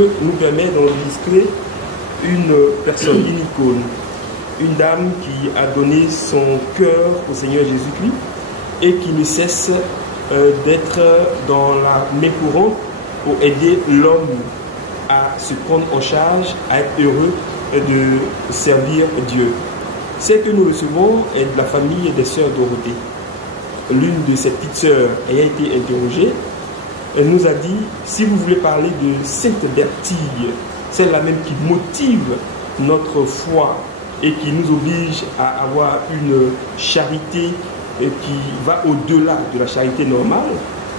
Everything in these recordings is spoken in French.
nous permet d'enregistrer une personne, une icône, une dame qui a donné son cœur au Seigneur Jésus-Christ et qui ne cesse d'être dans la main courante pour aider l'homme à se prendre en charge, à être heureux de servir Dieu. Celle que nous recevons est de la famille des sœurs Dorothée. L'une de ses petites sœurs ayant été interrogée, elle nous a dit, si vous voulez parler de Sainte Bertille, celle-là même qui motive notre foi et qui nous oblige à avoir une charité qui va au-delà de la charité normale,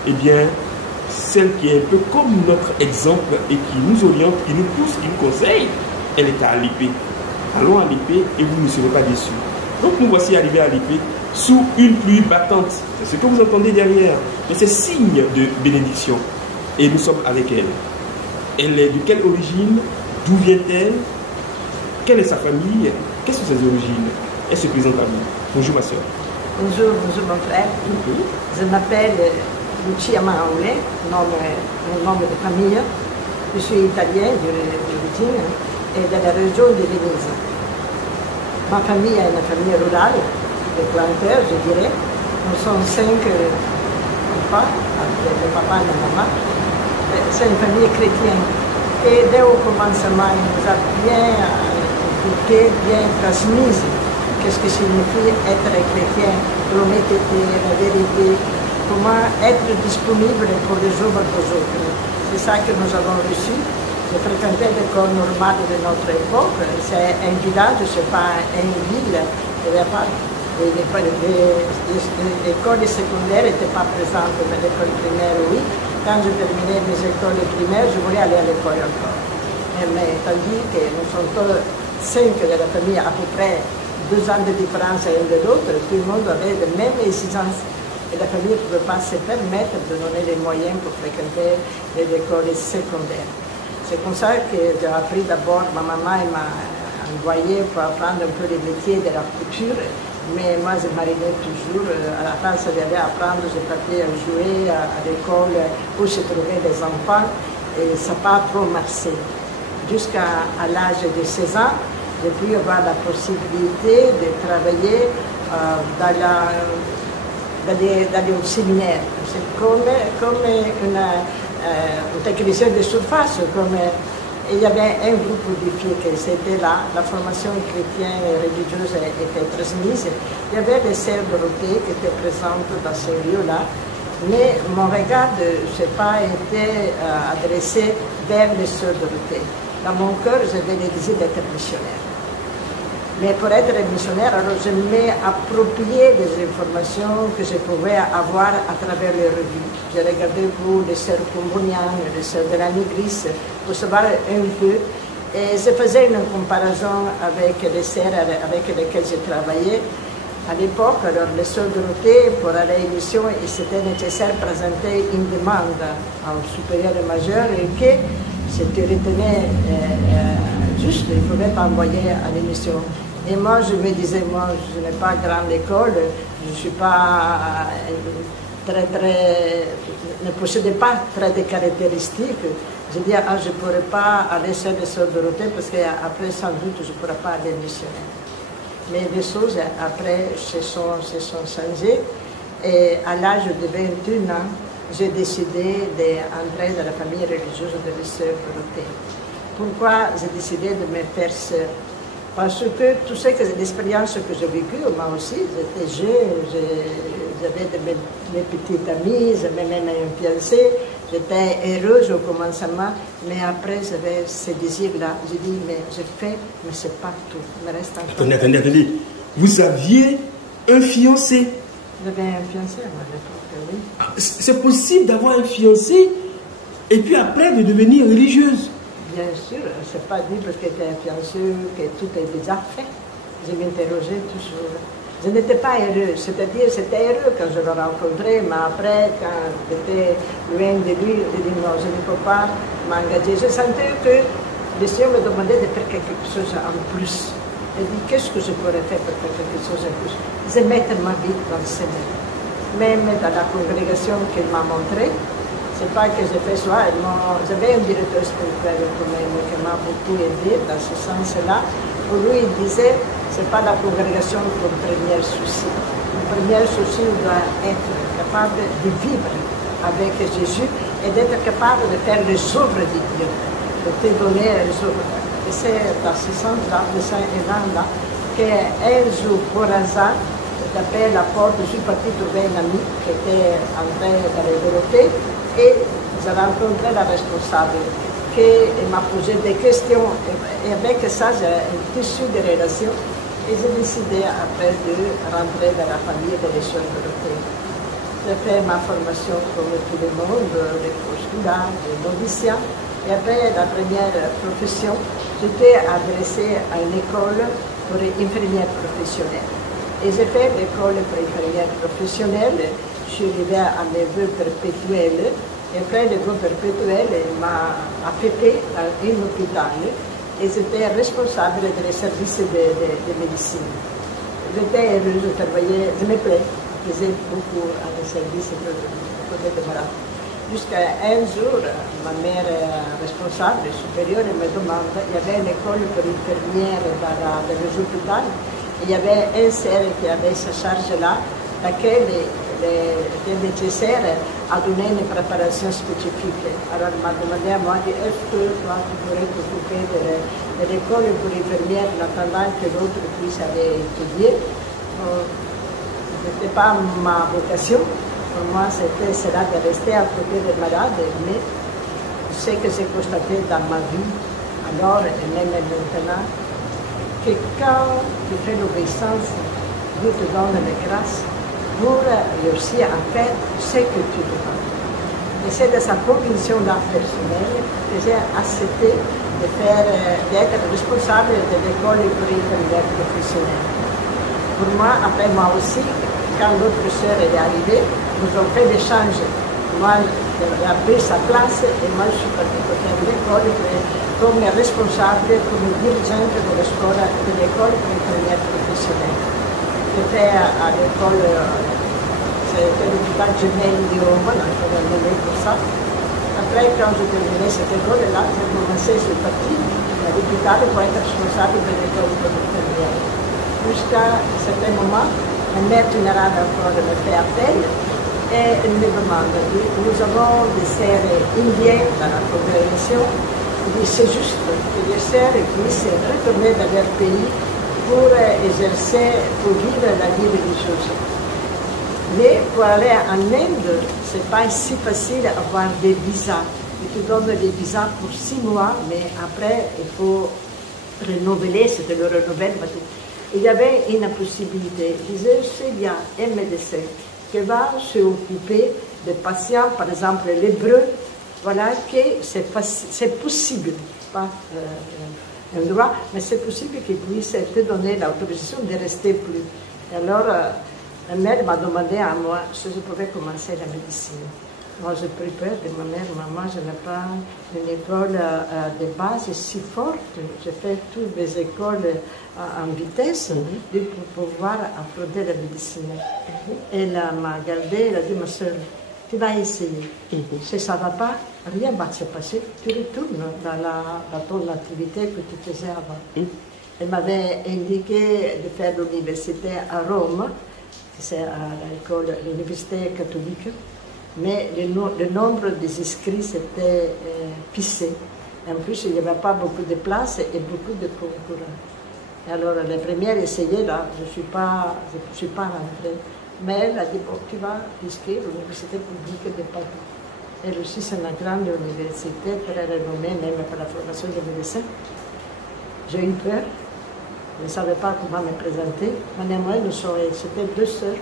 eh bien, celle qui est un peu comme notre exemple et qui nous oriente, qui nous pousse, qui nous conseille, elle est à l'épée. Allons à l'épée et vous ne serez pas déçus. Donc nous voici arrivés à l'épée sous une pluie battante. C'est ce que vous entendez derrière. Mais c'est signe de bénédiction. Et nous sommes avec elle. Elle est de quelle origine? D'où vient-elle? Quelle est sa famille? Quelles sont ses origines? Elle se présente à vous. Bonjour ma soeur. Bonjour mon frère. Je m'appelle Lucia Maule, mon nom de famille. Je suis italienne d'origine et de la région de Venise. Ma famille est une famille rurale, de planteurs, je dirais. Nous sommes 5 enfants, avec le papa et la maman. C'est une famille chrétienne. Et dès au commencement, il nous a bien inculqué, bien transmis qu'est-ce que signifie être chrétien, l'honnêteté, la vérité, comment être disponible pour les œuvres des autres. C'est ça que nous avons reçu. J'ai fréquenté l'école normale de notre époque. C'est un village, ce n'est pas une ville. Il n'y avait pas l'école secondaire n'était pas présente, mais l'école primaire, oui. Quand je terminais mes écoles primaires, je voulais aller à l'école encore. Mais tandis que nous sommes tous 5 de la famille, à peu près 2 ans de différence l'un de l'autre, tout le monde avait les mêmes exigences. Et la famille ne pouvait pas se permettre de donner les moyens pour fréquenter les écoles secondaires. C'est comme ça que j'ai appris d'abord, ma maman m'a envoyé pour apprendre un peu les métiers de la couture, mais moi je marinais toujours, à la place d'aller apprendre, j'ai parti à jouer à l'école où se trouvaient les enfants, et ça n'a pas trop marché. Jusqu'à l'âge de 16 ans, j'ai pu avoir la possibilité de travailler d'aller au séminaire. C'est comme un technicien de surface. Il y avait un groupe de filles qui étaient là, la formation chrétienne et religieuse était transmise. Il y avait des sœurs Dorothée qui étaient présentes dans ce lieu-là, mais mon regard n'a pas été adressé vers les sœurs Dorothée. Dans mon cœur, j'avais le désir d'être missionnaire. Mais pour être missionnaire, alors je m'appropriais des informations que je pouvais avoir à travers les revues. J'ai regardé pour les sœurs Combonian, les sœurs de la Négrice, pour savoir un peu. Et je faisais une comparaison avec les sœurs avec lesquelles j'ai travaillé. À l'époque, alors les sœurs Dorothée, pour aller à l'émission, il était nécessaire de présenter une demande en supérieur et majeur et que si tu retenais juste, il ne pouvait pas envoyer à l'émission. Et moi, je me disais, moi, je n'ai pas grande école, je ne suis pas ne possédais pas très de caractéristiques. Je dis, je ne pourrais pas aller chez les sœurs Dorothée parce qu'après, sans doute, je ne pourrais pas aller missionnaire. Mais les choses, après, se sont changées. Et à l'âge de 21 ans, j'ai décidé d'entrer dans la famille religieuse de les sœurs Dorothée. Pourquoi j'ai décidé de me faire sœur? Parce que tout ce que l'expérience que j'ai vécue, moi aussi, j'étais jeune, j'avais mes petites amies, j'avais même un fiancé, j'étais heureuse au commencement, mais après j'avais ce désir-là. J'ai dit, mais j'ai fait, mais c'est pas tout, il me reste encore. Attendez, vous aviez un fiancé? J'avais un fiancé à l'époque, oui. C'est possible d'avoir un fiancé et puis après de devenir religieuse? Bien sûr, ce n'est pas dit parce que tu es un fiancé que tout est déjà fait. Je m'interrogeais toujours. Je n'étais pas heureuse, c'est-à-dire c'était heureux quand je le rencontrais, mais après, quand j'étais loin de lui, j'ai dit non, je ne peux pas m'engager. Je sentais que le Seigneur me demandait de faire quelque chose en plus. J'ai dit, qu'est-ce que je pourrais faire pour faire quelque chose en plus? Je mettre ma vie dans le Seigneur. Même dans la congrégation qu'il m'a montrée, c'est pas que j'ai fait cela. J'avais un directeur spirituel qui m'a beaucoup aidé dans ce sens-là. Pour lui, il disait, c'est pas la congrégation comme premier souci. Le premier souci doit être capable de vivre avec Jésus et d'être capable de faire les œuvres de Dieu, de te donner les œuvres. Et c'est dans ce sens-là, de Saint Evan là, qu'un jour, pour hasard, tapé à la porte, je suis partie trouver un ami qui était en train de développer et j'ai rencontré la responsable qui m'a posé des questions et avec ça j'ai un tissu de relations et j'ai décidé après de rentrer dans la famille de l'école européenne. J'ai fait ma formation comme tout le monde, les postulats, les noviciats et après la première profession, j'étais adressée à une école pour infirmières professionnelles. Et j'ai fait l'école pour infirmières professionnelles, je suis arrivée à mes vœux perpétuels, et après les vœux perpétuels, il m'a affectée à un hôpital, et j'étais responsable des services de médecine. J'étais heureuse de travailler, je me plais, je faisais beaucoup à des services pour les malades. Jusqu'à un jour, ma mère responsable supérieure me demande, il y avait une école pour infirmières dans les hôpitaux, il y avait un sœur qui avait cette charge-là, laquelle était nécessaire à donner une préparation spécifique. Alors, elle m'a demandé à moi, est-ce que toi, tu pourrais t'occuper de l'école pour infirmières en attendant que l'autre puisse aller étudier? Ce n'était pas ma vocation. Pour moi, c'était cela de rester à côté des malades, mais ce que j'ai constaté dans ma vie, alors et même maintenant, que quand tu fais l'obéissance, Dieu te donne les grâces pour réussir à faire ce que tu demandes. Et c'est de sa conviction-là personnelle que j'ai accepté d'être responsable de l'école pour infirmières professionnelles. Pour moi, après moi aussi, quand l'autre sœur est arrivée, nous avons fait l'échange. Moi, j'ai pris sa place et moi, je suis partie pour faire l'école comme responsable, comme dirigeante de l'école pour infirmières professionnelles. J'étais à l'école, c'était l'hôpital Gemelli de Rome, je l'ai nommé pour ça. Après, quand j'ai terminé cette école-là, j'ai commencé, je suis partie à l'hôpital pour être responsable de l'école pour infirmières. Jusqu'à un certain moment, la mère générale encore me fait appel et elle me demande, nous avons des sœurs indiennes dans la congrégation. C'est juste que les sœurs puissent retourner dans leur pays pour exercer, pour vivre la vie religieuse. Mais pour aller en Inde, ce n'est pas si facile d'avoir des visas. Ils te donnent des visas pour 6 mois, mais après, il faut renouveler, c'était le renouvellement. Il y avait une possibilité. Je disais, s'il y a un médecin qui va s'occuper des patients, par exemple l'hébreu, voilà, que c'est possible, pas un droit, mais c'est possible qu'il puisse te donner l'autorisation de rester plus. Et alors, la mère m'a demandé à moi si je pouvais commencer la médecine. Moi, j'ai pris peur de ma mère. Maman, je n'ai pas une école de base si forte. J'ai fait toutes les écoles en vitesse pour pouvoir affronter la médecine. Elle m'a gardée, elle a dit, ma soeur, tu vas essayer. Si ça ne va pas, rien ne va se passer. Tu retournes dans ton activité que tu faisais avant. Elle m'avait indiqué de faire l'université à Rome, c'est à l'université catholique. Mais le nombre des inscrits s'était pissé. En plus, il n'y avait pas beaucoup de places et beaucoup de concurrents. Et alors, les premières essayaient, là, je ne suis pas rentrée. Mais elle a dit, bon, tu vas t'inscrire à l'université publique de Paris. Elle aussi, c'est une grande université, très renommée, même pour la formation des médecins. J'ai eu peur. Je ne savais pas comment me présenter. Mais néanmoins, c'était 2 sœurs.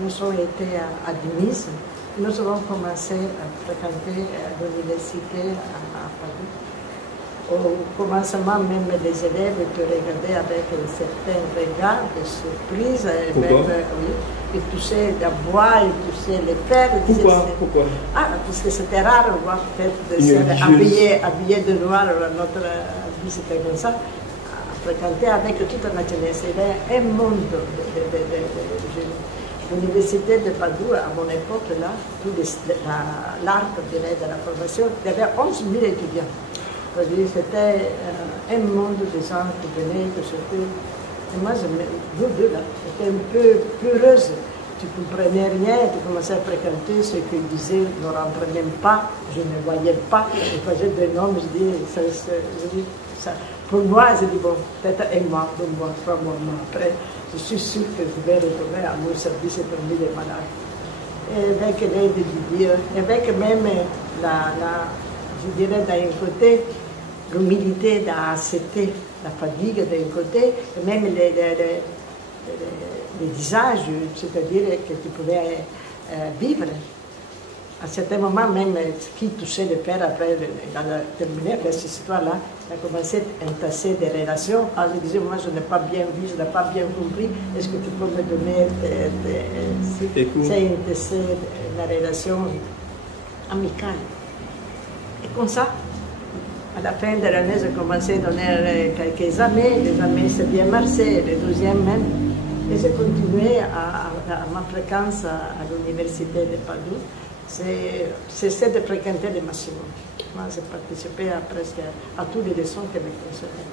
Nous avons été admises. Nous avons commencé à fréquenter l'université à Paris. Au commencement, même les élèves te regardaient avec un certain regard de surprise. Ils touchaient la voix, ils touchaient les pères. Pourquoi? Ah, parce que c'était rare de voir des sœurs habillées de noir. Notre vie, c'était comme ça. Fréquenter avec toute la nationalité. C'était un monde de jeunes. l'université de Padoue, à mon époque, là, l'arc de la formation, il y avait 11 000 étudiants. C'était un monde de gens qui venaient, que c'était. Et moi, nous deux, là, j'étais un peu peureuse. Tu ne comprenais rien, tu commençais à fréquenter ce qu'ils disaient, ne rentrait même pas, je ne voyais pas. Je faisais des noms, je dis, ça. Pour moi, j'ai dit, bon, peut-être un mois, 2 mois, 3 mois, après, je suis sûre que je vais retourner à mon service parmi les malades. Et avec l'aide de Dieu, avec même je dirais d'un côté, l'humilité d'accepter la fatigue d'un côté, et même les visages, c'est-à-dire que tu pouvais vivre. À certains moments, même ce qui touchait le père, après, il a terminé avec cette histoire-là, il a commencé à entasser des relations. Alors, je disais, moi, je n'ai pas bien vu, je n'ai pas bien compris, est-ce que tu peux me donner une relation amicale? Et comme ça, à la fin de l'année, j'ai commencé à donner quelques années, les années c'est bien marché, les 12e même. Et j'ai continué à ma fréquence à l'université de Padoue. Cessé de fréquenter le maximum. Moi, j'ai participé presque à toutes les leçons qui me concernaient.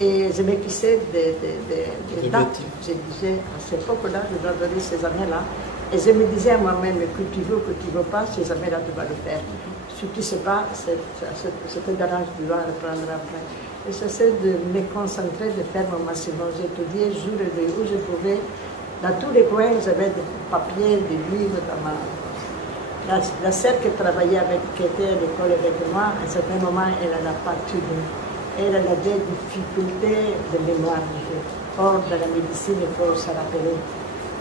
Et je m'épuisais des dates. Je disais, à cette époque-là, je dois donner ces années-là. Et je me disais à moi-même, que tu veux, que tu ne veux pas, ces années-là, tu vas le faire. Si tu ne sais pas, c'est un garage que tu dois reprendre après. Et j'essaie de me concentrer, de faire mon maximum. J'étudiais jour et nuit où je pouvais. Dans tous les coins, j'avais des papiers, des livres dans ma... La sœur qui travaillait qui était à l'école avec moi, à un certain moment, elle n'a pas tenu. Elle a des difficultés de mémoire. Or, de la médecine, il faut se rappeler.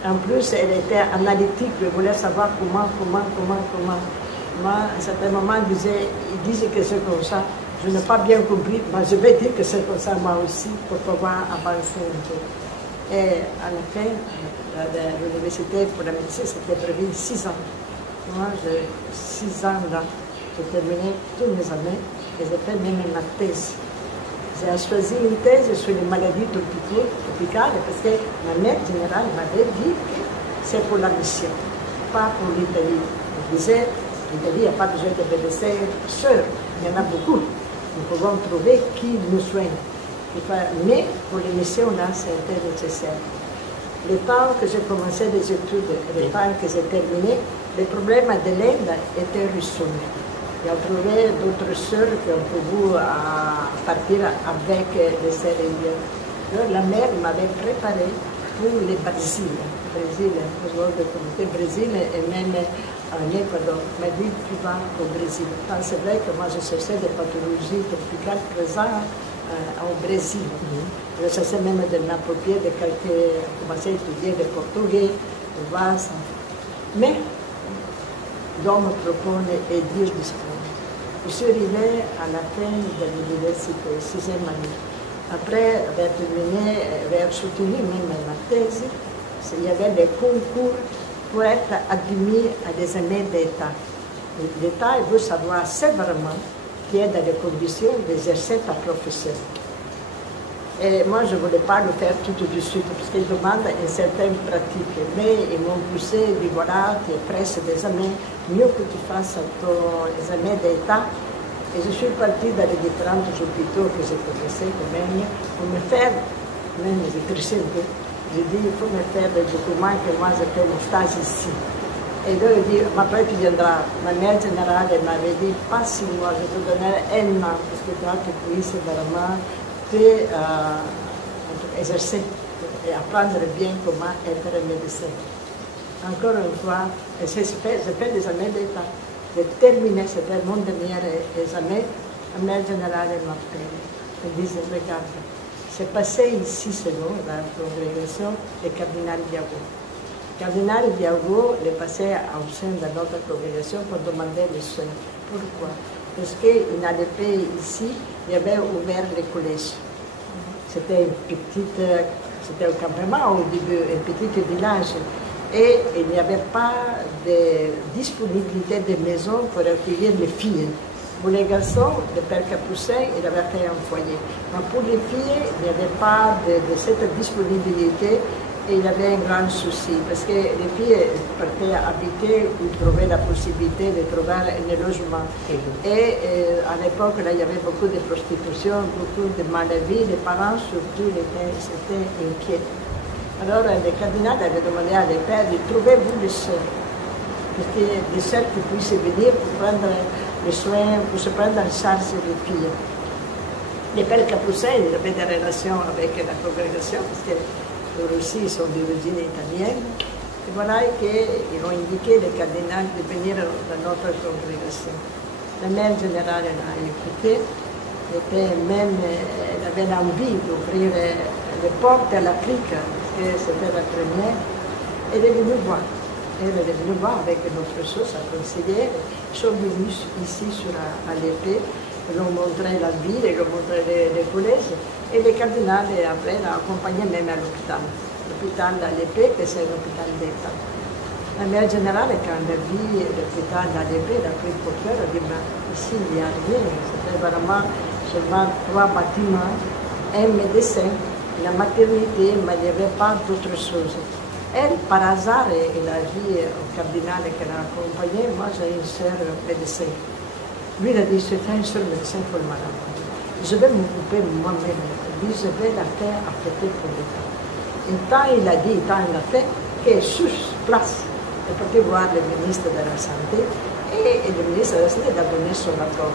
En plus, elle était analytique, elle voulait savoir comment. Moi, à un certain moment, ils disaient que c'est comme ça. Je n'ai pas bien compris, mais je vais dire que c'est comme ça moi aussi, pour pouvoir avancer un peu. Et à la fin de l'université pour la médecine, c'était prévu 6 ans. Moi, j'ai 6 ans là, j'ai terminé toutes mes années et j'ai fait même ma thèse. J'ai choisi une thèse sur les maladies tropicales parce que ma mère générale m'avait dit que c'est pour la mission, pas pour l'Italie. Elle disait, l'Italie n'a pas besoin de médecins seuls, il y en a beaucoup. Nous pouvons trouver qui nous soigne. Mais pour les missions, là, c'était nécessaire. Le temps que j'ai commencé les études et le temps que j'ai terminé, les problèmes de l'Inde étaient résolus. J'ai trouvé d'autres sœurs qui ont pu partir avec les sœurs indiennes. Alors, la mère m'avait préparé pour le Brésil. Le comité Brésil et même en Équateur. Elle m'a dit, tu vas au Brésil. C'est vrai que moi, je cherchais des pathologies tropicales présentes au Brésil. Je cherchais même de m'approprier de quelques... commencer à étudier le portugais, le basque. Mais l'homme propose et Dieu dispose. Je suis arrivée à la fin de l'université, 6e année. Après avoir terminé, avoir soutenu même ma thèse, il y avait des concours pour être admis à des années d'État. L'État veut savoir sévèrement qui est dans les conditions d'exercer ta profession. Et moi, je ne voulais pas le faire tout de suite, parce qu'ils demandent une certaine pratique. Mais ils m'ont poussé, ils disent, voilà, tu es presque des années, mieux que tu fasses ton examen d'État. Et je suis partie dans les différents hôpitaux que j'ai connaissés quand même, pour me faire, même j'ai triché un peu, j'ai dit, il faut me faire des documents que moi j'ai fait mon stage ici. Et là, il dit, après tu viendras. Ma mère générale, elle m'avait dit, pas 6 mois, je te donnerai 1 an, parce que toi, tu puisses vraiment exercer et apprendre bien comment être médecin. Encore une fois, j'ai fait des années d'État. J'ai terminé, c'était mon dernier examen. La mère générale m'appelle. Elle disait, regarde, c'est passé ici, selon la congrégation, le cardinal Diago. Le cardinal Diago est passé au sein de notre congrégation pour demander les soins. Pourquoi? Parce qu'il n'allait pas ici, il avait ouvert les collèges. C'était un campement au début, un petit village. Et il n'y avait pas de disponibilité de maisons pour accueillir les filles. Pour les garçons, le père Capucin, il avait fait un foyer. Mais pour les filles, il n'y avait pas de cette disponibilité. Et il y avait un grand souci, parce que les filles partaient habiter ou trouvaient la possibilité de trouver un logement. Et à l'époque, là, il y avait beaucoup de prostitution, beaucoup de maladies. Les parents, surtout, étaient inquiets. Alors, le cardinal avait demandé à les pères de trouver vous des sœurs. Parce que des sœurs qui puissent venir pour prendre les soins, pour se prendre en charge des filles. Les pères capucins, ils avaient des relations avec la congrégation, parce que eux aussi sont d'origine italienne. Et voilà qu'ils ont indiqué le cardinal de venir dans notre congrégation. La mère générale l'a écouté, elle avait envie d'ouvrir les portes à l'Afrique, parce que c'était la première. Elle est venue voir. Elle est venue voir avec notre soeur, sa conseillère. Ils sont venus ici à l'épée. Ils ont montré la ville, ils ont montré les collèges. Et le cardinal, après, l'a accompagné même à l'hôpital. L'hôpital à l'épée, que c'est un hôpital d'État. La mère générale, quand elle a vu l'hôpital à l'épée, elle a pris pour faire, elle a dit, mais ici, il n'y a rien. C'était vraiment seulement 3 bâtiments, un médecin, la maternité, mais il n'y avait pas d'autre chose. Elle, par hasard, elle a dit au cardinal qu'elle a accompagné, moi j'ai une sœur médecin. Lui, il a dit, c'est un seul médecin pour le malade. Je vais m'occuper moi-même. Il dit, je vais la faire affecter pour l'État. Et tant il a dit, tant il a fait, que sur place, il peut voir le ministre de la Santé, et le ministre de la Santé a donné son accord.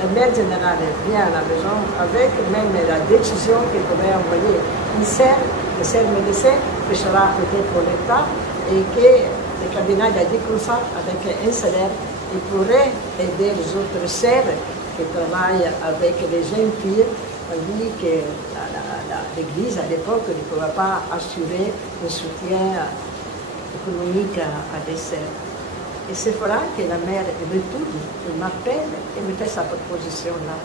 La mère générale vient à la maison avec même la décision qu'il pouvait envoyer une sœur médecin qui sera affectée pour l'État, et que le cardinal a dit comme ça, avec un salaire, il pourrait aider les autres sœurs qui travaillent avec les jeunes filles. On dit que l'Église, à l'époque, ne pouvait pas assurer un soutien économique à des sœurs. Et c'est voilà que la mère retourne, elle m'appelle et me fait sa proposition-là.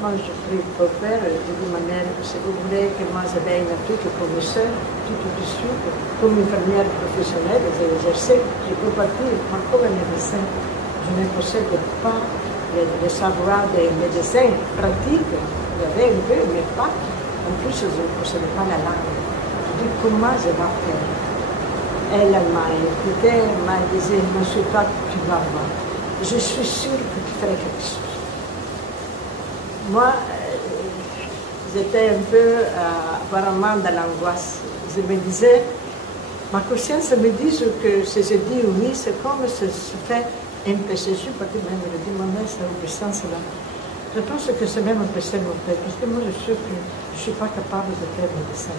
Moi, je prie pour faire, je dis ma mère, si vous voulez que moi je vais en Afrique comme sœur, tout de suite, comme infirmière professionnelle, j'ai exercé, je peux partir, moi comme médecin. Je ne possède pas le savoir des médecins pratiques. J'avais un peu, mais pas. En plus, je ne possédais pas la langue. Je dis, comment je vais faire? Elle m'a écouté, m'a dit, monsieur Pat, tu vas voir. Je suis sûre que tu ferais quelque chose. Moi, j'étais un peu apparemment dans l'angoisse. Je me disais, ma conscience me dit que si je dis oui, c'est comme si je fais un péché. Je suis partie même, je dis, maman, c'est une puissance là. Je pense que c'est même un péché mortel, parce que moi, je suis sûr que je ne suis pas capable de faire médecin.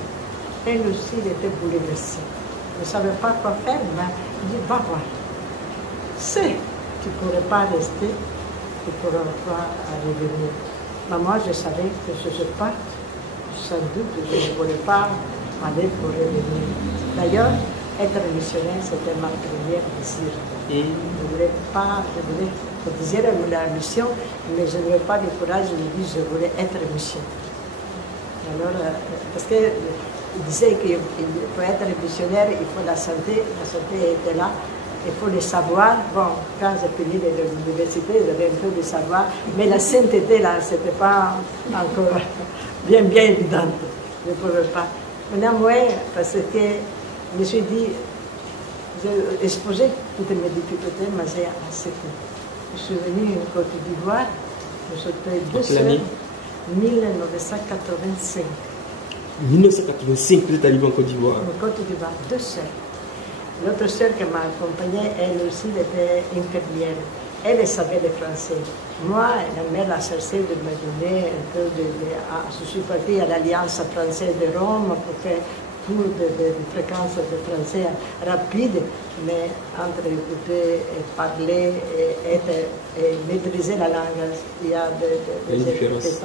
Elle aussi, elle était bouleversée. Je ne savais pas quoi faire, mais je dis, va voir. Si tu ne pourrais pas rester, tu ne pourras pas revenir. Mais moi, je savais que si je parte, sans doute, je ne pourrais pas aller pour revenir. D'ailleurs, être missionnaire, c'était ma première désir. Je ne voulais pas, je voulais la mission, mais je n'avais pas le courage, je me dis, je voulais être missionnaire. Alors, parce qu'il disait que pour être missionnaire, il faut la santé était là, il faut le savoir. Bon, quand j'ai fini l'université, j'avais un peu de savoir, mais la sainteté, là, ce n'était pas encore bien évidente. Je ne pouvais pas. Maintenant, moi, parce que je me suis dit, j'ai exposé toutes mes difficultés, mais j'ai accepté. Je suis venue en Côte d'Ivoire, j'étais 2 sœurs, 1985. 1985, vous êtes arrivé en Côte d'Ivoire. En Côte d'Ivoire, 2 sœurs. L'autre sœur qui m'a accompagnée, elle aussi, elle était infirmière. Elle savait le français. Moi, la mère a cherché de me donner un peu je suis partie à l'Alliance française de Rome pour faire cours de fréquence de français rapide, mais entre écouter et parler et maîtriser la langue, il y a des différences.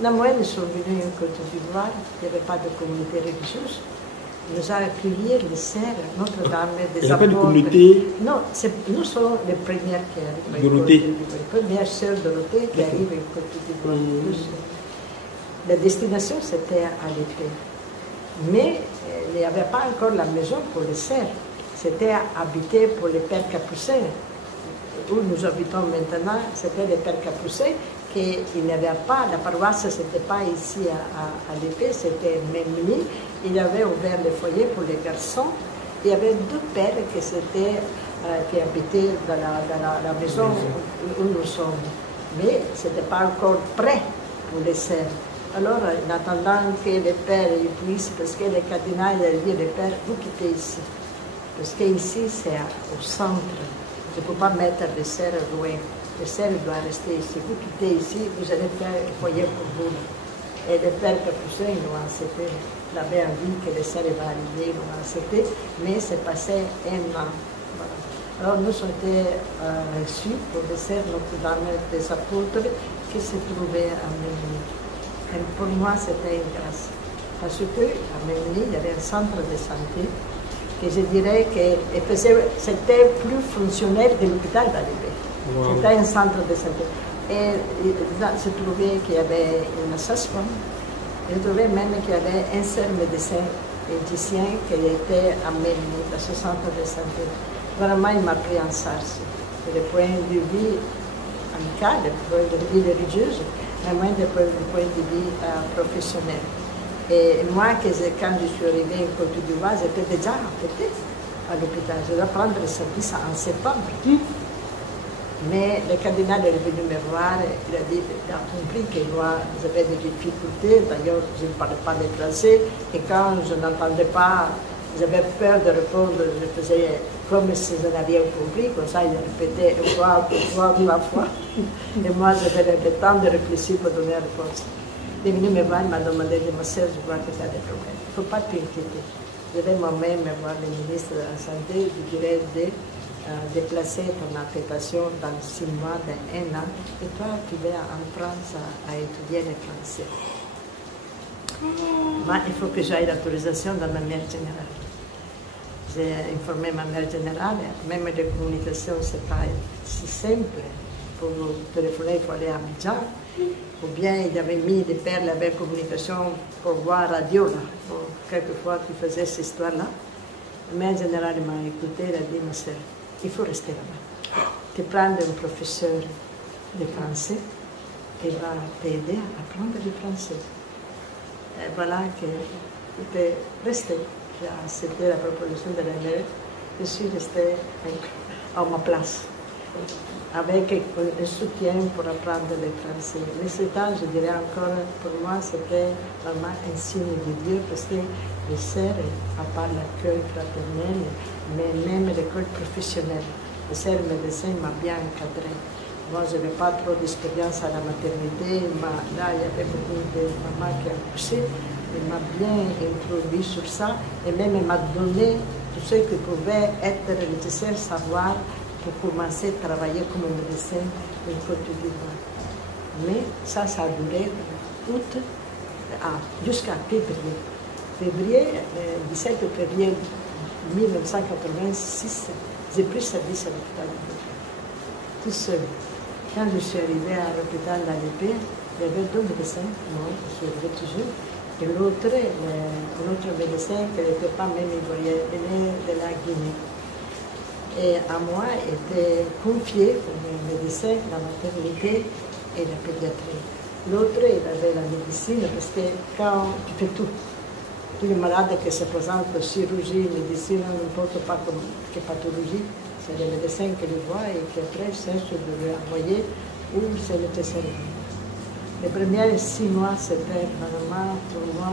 Moi, nous sommes venus en Côte d'Ivoire, il n'y avait pas de communauté religieuse. Nous avons accueilli les sœurs, Notre-Dame des Apôtres. Il n'y a pas de communauté? Non, nous sommes les premières qui arrivent. Dorothée. Les premières sœurs Dorothée qui arrivent en Côte d'Ivoire. La destination, c'était à l'épée. Mais il n'y avait pas encore la maison pour les sœurs. C'était habité pour les pères capucins. Où nous habitons maintenant, c'était les pères capucins qu'il n'y avait pas, la paroisse, ce n'était pas ici à l'épée, c'était Memni. Il avait ouvert le foyer pour les garçons. Il y avait 2 pères qui habitaient dans la maison où nous sommes. Mais ce n'était pas encore prêt pour les sœurs. Alors, en attendant que les pères puissent, parce que le cardinal a dit, les pères, vous quittez ici. Parce qu'ici, c'est au centre. Je ne peux pas mettre les sœurs loin. Les sœurs doivent rester ici. Vous quittez ici, vous allez faire un foyer pour vous. Et les pères capucins, ils ont accepté. Il avait envie que les sœurs vont arriver, ils ont accepté. Mais c'est passé 1 an. Voilà. Alors, nous avons été reçus pour les sœurs Notre-Dame des Apôtres qui se trouvaient à Memni. Et pour moi, c'était une grâce. Parce qu'à Memni, il y avait un centre de santé que je dirais que c'était plus fonctionnel que l'hôpital d'Alibé. Wow. C'était un centre de santé. Et là, je trouvais qu'il y avait une sage-femme. Je trouvais même qu'il y avait un seul médecin éthicien qui était à Memni, dans ce centre de santé. Vraiment, il m'a pris en charge. Du point de vue amical, du point de vue religieux, mais moins du point de vue professionnel. Et moi, quand je suis arrivée en Côte d'Ivoire, j'étais déjà affectée à l'hôpital. Je dois prendre le service en septembre. Mais le cardinal est venu me voir, il a compris que moi, j'avais des difficultés. D'ailleurs, je ne parlais pas le français. Et quand je n'entendais pas, j'avais peur de répondre, je faisais comme si je n'avais rien compris. Comme ça, il répétait 3 fois. Et moi, j'avais le temps de réfléchir pour donner la réponse. Il est venu me voir, il m'a demandé de ma sœur, je vois que tu as des problèmes. Il ne faut pas t'inquiéter. Je vais moi-même voir le ministre de la Santé, je dirais de déplacer ton affectation dans 6 mois, dans 1 an, et toi, tu vas en France à étudier le français. Mais il faut que j'aille l'autorisation de ma mère générale. J'ai informé ma mère générale, même les communications, ce n'est pas si simple. Pour téléphoner, il faut aller à Abidjan. Ou bien il avait mis des perles avec communication pour voir radio, là. Quelquefois, tu faisais cette histoire-là. La mère générale m'a écouté, elle a dit, ma soeur, il faut rester là-bas. Tu prends un professeur de français qui va t'aider à apprendre le français. Et voilà que j'étais restée. J'ai accepté la proposition de la mère. Je suis restée à ma place, avec un soutien pour apprendre le français. Mais ce temps, je dirais encore, pour moi, c'était vraiment un signe de Dieu, parce que les sœurs, à part l'accueil fraternel, mais même l'école professionnelle, les sœurs médecins m'ont bien encadré. Moi, je n'avais pas trop d'expérience à la maternité, là, il y avait beaucoup de mamans qui ont poussé. Elle m'a bien introduit sur ça, et même elle m'a donné tout ce qui pouvait être nécessaire savoir pour commencer à travailler comme médecin en Côte d'Ivoire. Mais ça a duré août jusqu'à février. Le 17 février 1986, j'ai pris service à l'hôpital de l'Épée, tout seul. Quand je suis arrivée à l'hôpital de l'Épée, il y avait 2 médecins, moi, je suis arrivée toujours, et l'autre médecin qui n'était pas même ivoirien, venait de la Guinée. Et à moi était confié comme médecin la maternité et la pédiatrie. L'autre, il avait la médecine, parce que quand tu fais tout, tous les malades qui se présentent, chirurgie, médecine, n'importe pas quelle pathologie, c'est les médecins qui les voient et qui après cherchent de les envoyer où c'est nécessaire. Les premiers 6 mois, c'était vraiment pour moi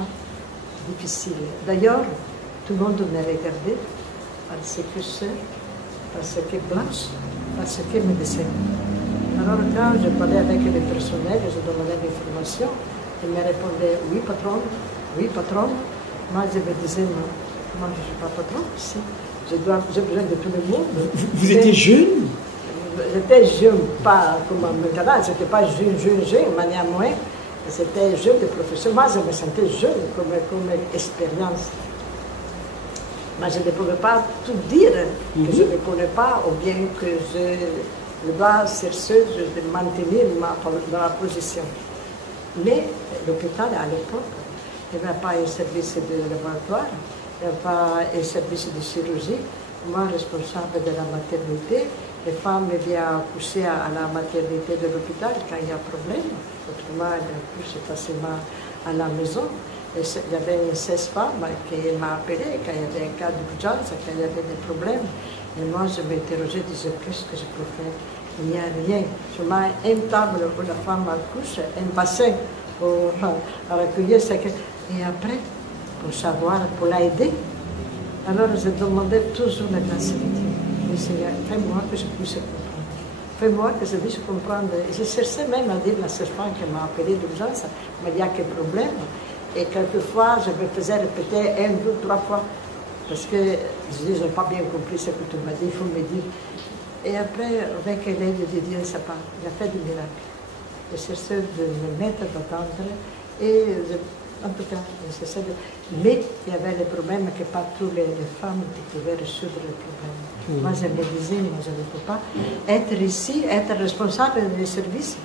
difficile. D'ailleurs, tout le monde me regardait parce que c'est, parce que blanche, parce que médecin. Alors quand je parlais avec le personnel, je demandais des informations, ils me répondaient oui patron, oui patron. Moi je me disais non, moi je ne suis pas patron ici, j'ai besoin de tout le monde. Vous étiez jeune? J'étais jeune, pas comme maintenant, je n'étais pas jeune, mais néanmoins, c'était jeune de profession. Moi je me sentais jeune comme expérience. Mais je ne pouvais pas tout dire que je ne connais pas, ou bien que je dois chercher de maintenir ma position. Mais l'hôpital, à l'époque, il n'y avait pas un service de laboratoire, il n'y avait pas un service de chirurgie. Moi, responsable de la maternité, les femmes viennent accoucher à la maternité de l'hôpital quand il y a problème. Autrement, elles accouchent facilement à la maison. Et il y avait une 16 femmes qui m'a appelé quand il y avait un cas d'urgence, quand il y avait des problèmes. Et moi, je m'interrogeais, je disais, qu'est-ce que je peux faire? Il n'y a rien. Seulement une table où la femme accouche, un bassin pour recueillir ce que... Et après, pour savoir, pour l'aider, alors je demandais toujours la grâce de Dieu. Je disais, fais-moi que je puisse comprendre. Fais-moi que je puisse comprendre. Je cherchais même à dire à la sage-femme qui m'a appelé d'urgence, mais il y a quel problème? Et quelquefois, je me faisais répéter 1, 2, 3 fois. Parce que je n'ai pas bien compris ce que tu m'as dit, il faut me dire. Et après, avec l'aide de Dieu, ça part. Il a fait des miracles. Je cherchais de me mettre d'attendre. Et en tout cas, je cherchais de... Mais il y avait le problème que pas toutes les femmes pouvaient résoudre le problème. Moi, je me disais, moi, je ne peux pas être ici, être responsable des services.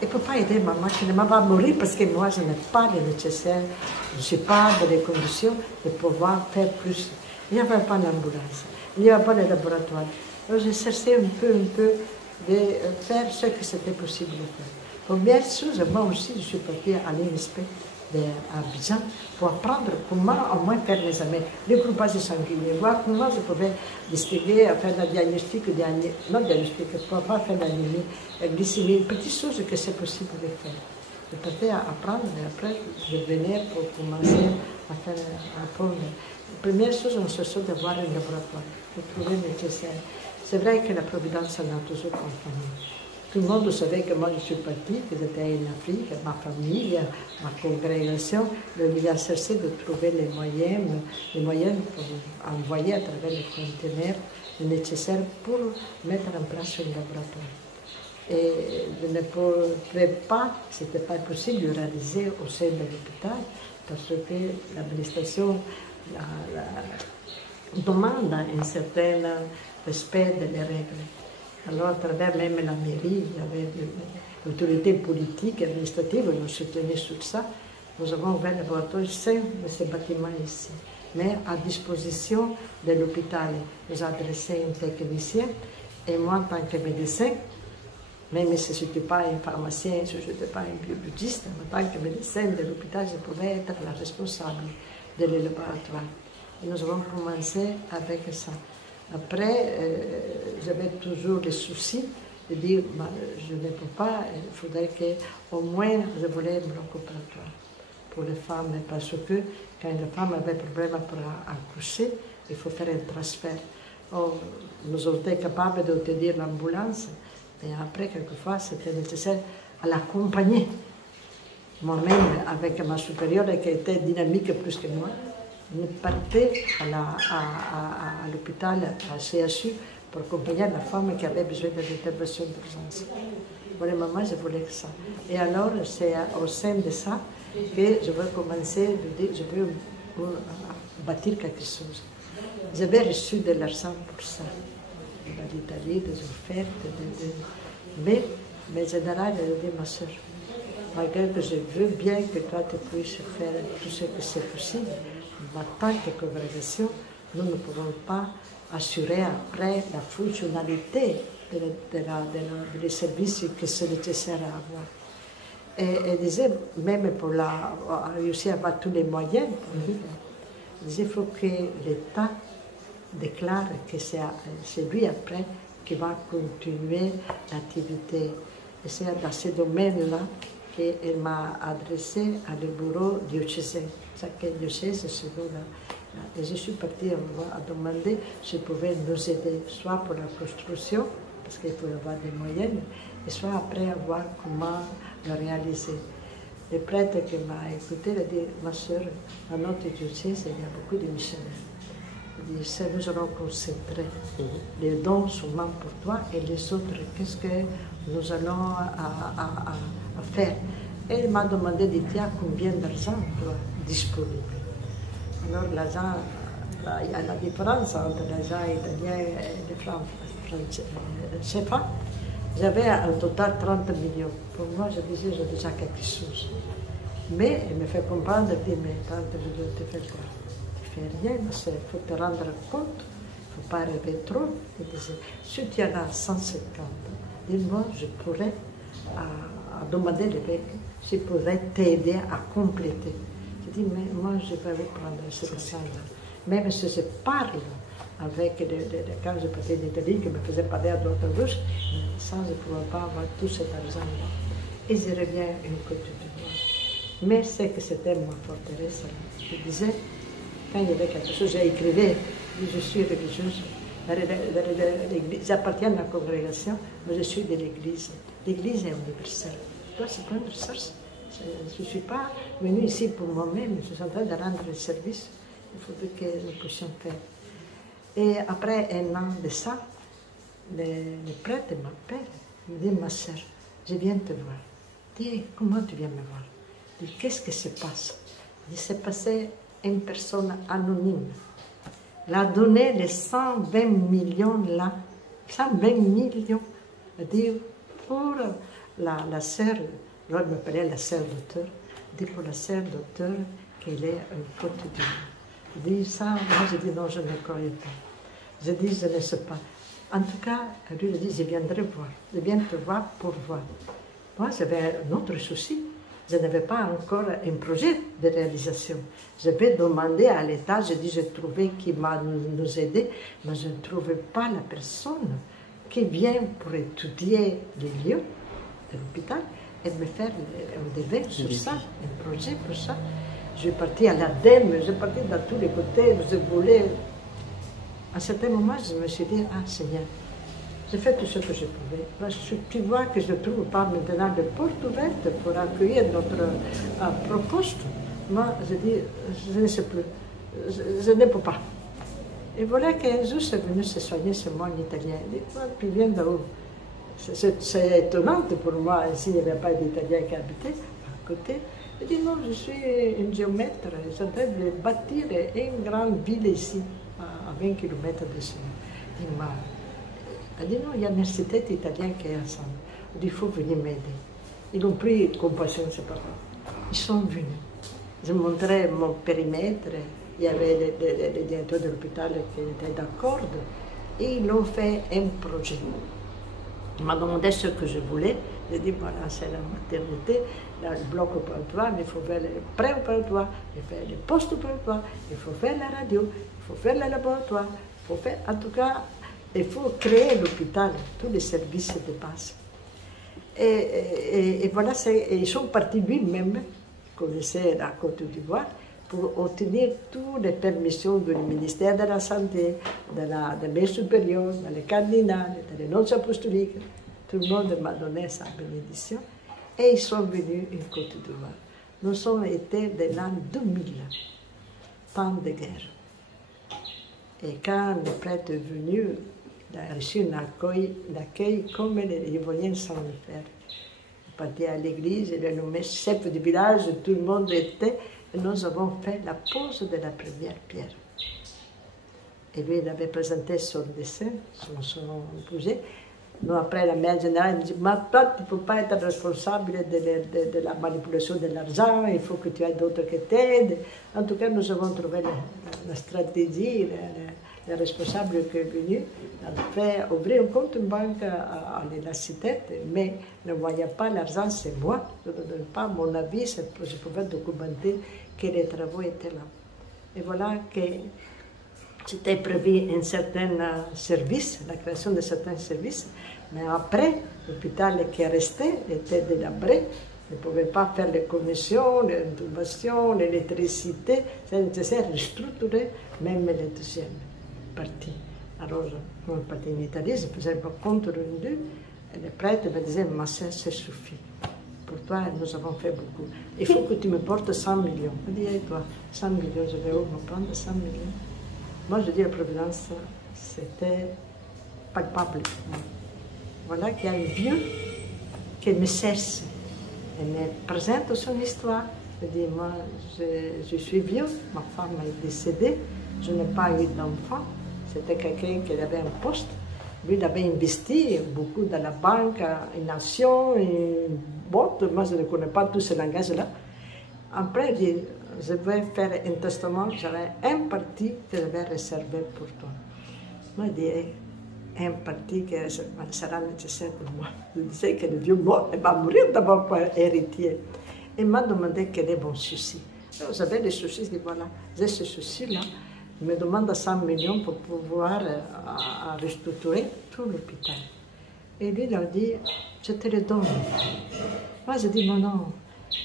Et ne peut pas aider maman qui ne va mourir parce que moi, je n'ai pas le nécessaire, je ne suis pas dans les conditions de pouvoir faire plus. Il n'y avait pas l'ambulance, il n'y avait pas le laboratoire. Alors, j'ai cherché un peu de faire ce que c'était possible de faire. Première chose, moi aussi, je suis partie à l'INSPE à Abidjan pour apprendre comment au moins faire les examens, les groupages sanguins, voir comment je pouvais distinguer, faire le diagnostic, non diagnostic, pour pas faire l'anémie, glycémie, petites choses que c'est possible de faire. Je partais à apprendre et après je venais pour commencer à faire apprendre. La première chose, on se sort d'avoir un laboratoire, de trouver nécessaire. C'est vrai que la Providence en a toujours accompagné. Tout le monde savait que moi je suis partie, que j'étais en Afrique, ma famille, ma congrégation. Il a cherché de trouver les moyens pour envoyer à travers les conteneurs le nécessaire pour mettre en place un laboratoire. Et je ne pouvais pas, ce n'était pas possible de réaliser au sein de l'hôpital parce que l'administration demande un certain respect des règles. Alors, à travers même la mairie, il y avait l'autorité politique et administrative nous soutenait sur ça. Nous avons ouvert le laboratoire sein de ce bâtiment ici, mais à disposition de l'hôpital. Nous avons adressé un technicien et moi, en tant que médecin, même si je n'étais pas un pharmacien, si je n'étais pas un biologiste, en tant que médecin de l'hôpital, je pouvais être la responsable de le laboratoire. Et nous avons commencé avec ça. Après, j'avais toujours le souci de dire, je ne peux pas, il faudrait qu'au moins je voulais un bloc opératoire pour les femmes, parce que quand une femme avait un problème pour accoucher, il faut faire un transfert. Or, nous avons été capables d'obtenir l'ambulance, mais après, quelquefois, c'était nécessaire à l'accompagner. Moi-même, avec ma supérieure qui était dynamique plus que moi, je partais à l'hôpital, à CHU, pour accompagner la femme qui avait besoin de l'intervention d'urgence. Pour le moment, je voulais que ça. Et alors, c'est au sein de ça que je veux commencer à dire, je veux bâtir quelque chose. J'avais reçu de l'argent pour ça, de l'Italie, des offertes, mais en général, je dis, ma soeur, malgré que je veux bien que toi tu puisses faire tout ce que c'est possible, en tant que congrégation, nous ne pouvons pas assurer après la fonctionnalité des services que c'est nécessaire à avoir. Et elle disait, même pour réussir à avoir tous les moyens pour vivre, elle disait, il faut que l'État déclare que c'est lui après qui va continuer l'activité. Et c'est dans ce domaine-là qu'elle m'a adressé à le bureau diocésain. Chaque diocèse, c'est là. Et je suis partie à demander s'ils pouvaient nous aider, soit pour la construction, parce qu'il faut avoir des moyens, et soit après voir comment le réaliser. Le prêtre qui m'a écouté a dit, ma soeur, dans notre diocèse, il y a beaucoup de missionnaires. Il dit, nous allons concentrer les dons seulement pour toi et les autres, qu'est-ce que nous allons faire? Et il m'a demandé, dit, tiens, combien d'argent disponible? Alors l'argent, il y a la différence entre l'argent italien et le franc CFA. J'avais en total 30 millions. Pour moi, je disais, j'ai déjà quelque chose. Mais il me fait comprendre, il dit, mais 30 millions, tu fais quoi? Tu fais rien, il faut te rendre compte, il ne faut pas rêver trop. Il disait, si tu en as 150, dis-moi, je pourrais à demander l'évêque, je pourrais t'aider à compléter. Je dis, mais moi, je vais vous prendre cet argent-là. Même si je parle avec quand je partais d'Italie, qui me faisait parler à droite à gauche, ça, je ne pouvais pas avoir tout cet argent-là. Et je reviens une Côte d'Ivoire. Mais c'est que c'était ma forteresse. Je disais, quand il y avait quelque chose, j'écrivais, je suis religieuse, j'appartiens à la congrégation, mais je suis de l'Église. L'Église est universelle. Toi, c'est pas une recherche. Je ne suis pas venue ici pour moi-même, je suis en train de rendre le service. Il faudrait que nous puissions faire. Et après un an de ça, le prêtre m'appelle, il me dit, ma sœur, je viens te voir. Dis, comment tu viens me voir? Je dis, qu'est-ce qui se passe? Il s'est passé une personne anonyme. Elle a donné les 120 millions là, 120 millions, dit pour la sœur, je m'appelais la sœur docteur, dit pour la sœur docteur qu'elle est une Côte d'Ivoire. Je dis ça, moi je dis non, je ne croyais pas. Je dis, je ne sais pas. En tout cas, lui il dit, je viendrai voir, je viens te voir pour voir. Moi j'avais un autre souci. Je n'avais pas encore un projet de réalisation. Je vais demander à l'État, je dis, j'ai trouvé qui m'a nous aider, mais je ne trouvais pas la personne qui vient pour étudier les lieux de l'hôpital et me faire un devis sur ça, un projet pour ça. Je suis partie à l'ADEME, je suis partie de tous les côtés, je voulais. À un certain moment, je me suis dit, ah Seigneur, j'ai fait tout ce que je pouvais. Tu vois que je ne trouve pas maintenant de porte ouverte pour accueillir notre proposte. Moi, je dis, je ne sais plus, je ne peux pas. Et voilà qu'un jour, c'est venu se soigner chez moi en italien. Il dit, tu viens d'où? C'est étonnant pour moi, s'il n'y avait pas d'Italien qui habitait à côté. Il dit, non, je suis une géomètre, je suis en train de bâtir une grande ville ici, à 20 km de chez nous. Elle dit non, il y a un architecte italien qui est ensemble. Elle dit, il faut venir m'aider. Ils ont pris compassion, c'est pas grave. Ils sont venus. Je montrais mon périmètre. Il y avait les directeurs de l'hôpital qui étaient d'accord. Et ils ont fait un projet. Ils m'ont demandé ce que je voulais. J'ai dit, voilà, c'est la maternité, là, le bloc opératoire, mais il faut faire les pré-opératoires, il faut faire les post-opératoires, il faut faire la radio, il faut faire le laboratoire, il faut faire, en tout cas, il faut créer l'hôpital, tous les services de base. Et voilà, ils sont partis lui-même, connaissaient la Côte d'Ivoire, pour obtenir toutes les permissions du ministère de la Santé, de mes supérieurs, des cardinals, des nonces apostoliques. Tout le monde m'a donné sa bénédiction. Et ils sont venus en Côte d'Ivoire. Nous avons été de l'an 2000, temps de guerre. Et quand le prêtre est venu, il a reçu un accueil comme les Ivoiriens sans le faire. Il est parti à l'église, il est nommé chef du village, tout le monde était, et nous avons fait la pose de la première pierre. Et lui, il avait présenté son dessin, son projet. Nous, après, la mère générale me dit, mais toi, tu ne peux pas être responsable de la manipulation de l'argent, il faut que tu aies d'autres qui t'aident. En tout cas, nous avons trouvé la stratégie, le responsable qui est venu a fait ouvrir un compte en banque à l'architecte, mais ne voyant pas l'argent, c'est moi. Je ne donne pas mon avis, je pouvais documenter que les travaux étaient là. Et voilà que c'était prévu un certain service, la création de certains services, mais après, l'hôpital qui est resté était délabré. Ne pouvait pas faire les commissions, l'intubation, l'électricité. C'est nécessaire de structurer même la deuxième partie. Alors, on est parti en Italie, je faisais un compte rendu, et le prêtre me disait, ma sœur, ça suffit. Pour toi, nous avons fait beaucoup. Il faut que tu me portes 100 millions. Je dis, et toi, 100 millions, je vais où me prendre 100 millions? Moi, je dis à Providence, c'était palpable. Voilà qu'il y a un vieux qui me cherche. Il me présente son histoire. Je dis, moi, je suis vieux, ma femme est décédée, je n'ai pas eu d'enfant. C'était quelqu'un qui avait un poste. Lui, il avait investi beaucoup dans la banque, une action, une boîte. Moi, je ne connais pas tous ces langages-là. Après, il dit, je vais faire un testament, j'aurai un parti que je vais réserver pour toi. Moi, je dirais, un parti qui sera nécessaire pour moi. Je disais que le vieux mort, il va mourir d'abord pour héritier. Il m'a demandé quel est mon souci. Vous avez des soucis, je dis voilà, j'ai ce souci-là. Il me demande 100 millions pour pouvoir restructurer tout l'hôpital. Et lui, il a dit, je te le donne. Moi, j'ai dit, non,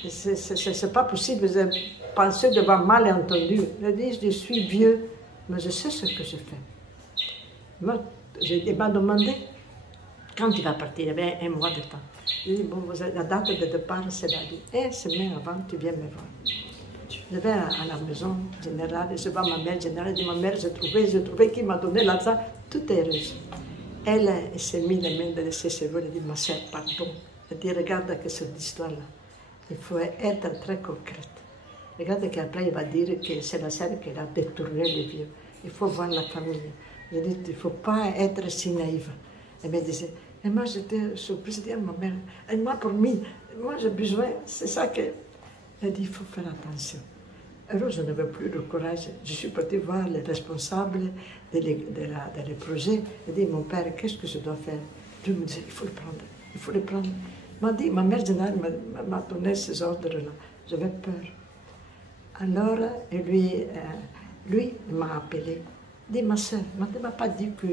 c'est pas possible, je pensais d'avoir mal entendu. Il a dit, je suis vieux, mais je sais ce que je fais. Moi, il m'a demandé quand il va partir, il y avait un mois de temps. J'ai dit, bon, la date de départ, c'est la vie. Et semaine avant, tu viens me voir. Je vais à la maison générale, je vois ma mère générale, je dis, ma mère, j'ai trouvé qui m'a donné l'argent, tout est heureuse. Elle s'est mis les mains dans ses cheveux, elle dit, ma soeur, pardon. Elle dit, regarde que cette histoire-là, il faut être très concrète. Regarde qu'après, il va dire que c'est la sœur qui a détourné les vieux. Il faut voir la famille. Je dis, il ne faut pas être si naïve. Elle me disait, et moi j'étais surprise, je dis à ma mère, elle m'a promis, moi j'ai besoin, c'est ça que... Elle dit, il faut faire attention. Alors je n'avais plus le courage, je suis partie voir les responsables des projets. Elle dit, mon père, qu'est-ce que je dois faire? Je me disais, il faut le prendre, il faut le prendre. M'a dit, ma mère générale m'a donné ces ordres-là, j'avais peur. Alors, lui, il m'a appelé. Il dit, ma soeur, tu ne m'as pas dit que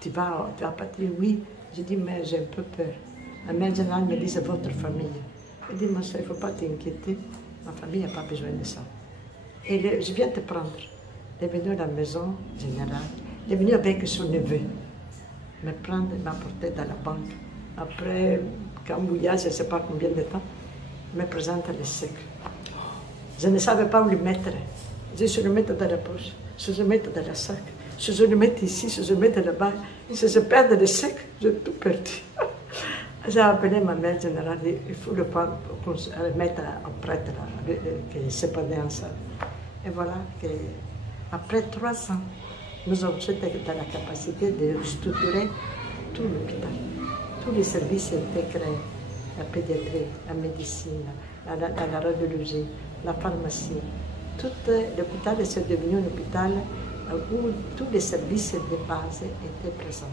tu vas partir? Oui. J'ai dit, mais j'ai un peu peur. La mère générale me dit, c'est votre famille. Elle dit, ma soeur, il ne faut pas t'inquiéter, ma famille n'a pas besoin de ça. Et je viens te prendre. Il est venu à la maison générale, il est venu avec son neveu, me prendre, m'apporter dans la banque. Après, quand bouillage, je ne sais pas combien de temps, il me présente les chèques. Je ne savais pas où le mettre. Je le mets dans la poche, je le mets dans la sac, je le mets ici, je le mets là-bas. Si je perds les chèques, j'ai tout perdu. J'ai appelé ma mère générale, il faut le prendre pour le mettre en prêtre, qui s'est pas en ça. Et voilà, après 3 ans, nous avons été dans la capacité de structurer tout l'hôpital. Tous les services étaient créés, la pédiatrie, la médecine, la radiologie, la pharmacie. Tout l'hôpital est devenu un hôpital où tous les services de base étaient présents.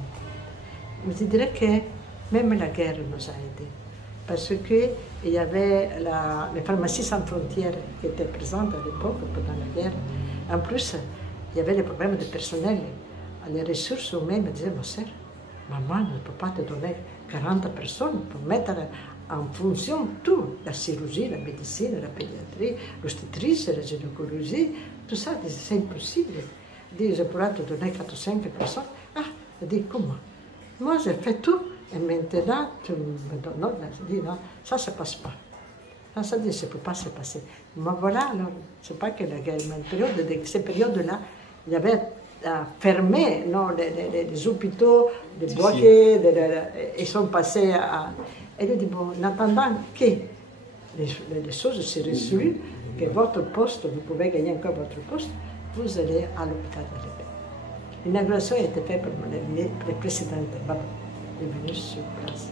Je dirais que même la guerre nous a aidés, parce qu'il y avait les pharmacies sans frontières qui étaient présentes à l'époque pendant la guerre. En plus, il y avait les problèmes de personnel. Les ressources humaines me disaient, ma soeur, maman ne peut pas te donner 40 personnes pour mettre en fonction tout, la chirurgie, la médecine, la pédiatrie, l'obstétrice, la gynécologie, tout ça, c'est impossible. Je dis, je pourrais te donner 4 ou 5 personnes. Ah, je dis, comment? Moi, j'ai fait tout, et maintenant, tu me donnes. Non, je dis, non, ça ne se passe pas. Ça dit, ça ne peut pas se passer. Mais voilà, alors, c'est pas que la guerre, mais ces périodes-là, il y avait fermé non, les hôpitaux, les bloqués, ils sont passés à... Et il dit, bon, en attendant que les choses se résolvent, que votre poste, vous pouvez gagner encore votre poste, vous allez à l'hôpital de l'épée. L'inauguration a été faite par le président est venu sur place.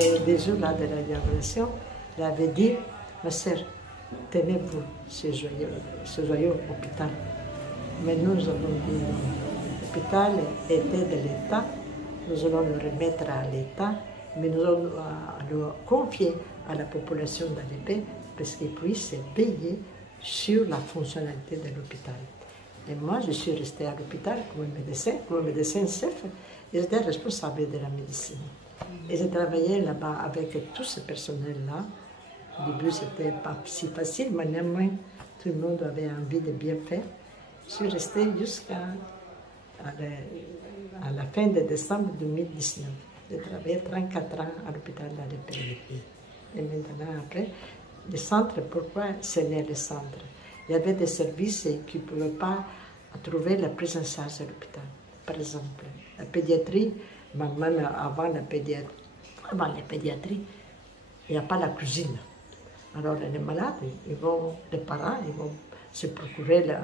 Et des jours là de l'inauguration, il avait dit, ma sœur, tenez-vous ce joyeux hôpital. Mais nous avons dit, l'hôpital était de l'État, nous allons le remettre à l'État, mais nous allons le confier à la population d'Alépé parce qu'ils puissent payer sur la fonctionnalité de l'hôpital. Et moi, je suis restée à l'hôpital comme médecin chef, et j'étais responsable de la médecine. Et j'ai travaillé là-bas avec tout ce personnel-là. Au début, c'était pas si facile, mais néanmoins, tout le monde avait envie de bien faire. Je suis restée jusqu'à la fin de décembre 2019. J'ai travaillé 34 ans à l'hôpital d'Alépé. Et maintenant, après, le centre, pourquoi c'est né le centre? Il y avait des services qui ne pouvaient pas trouver la prise en charge à l'hôpital. Par exemple, la pédiatrie, même avant la pédiatrie, il n'y a pas la cuisine. Alors les malades, les parents, ils vont se procurer la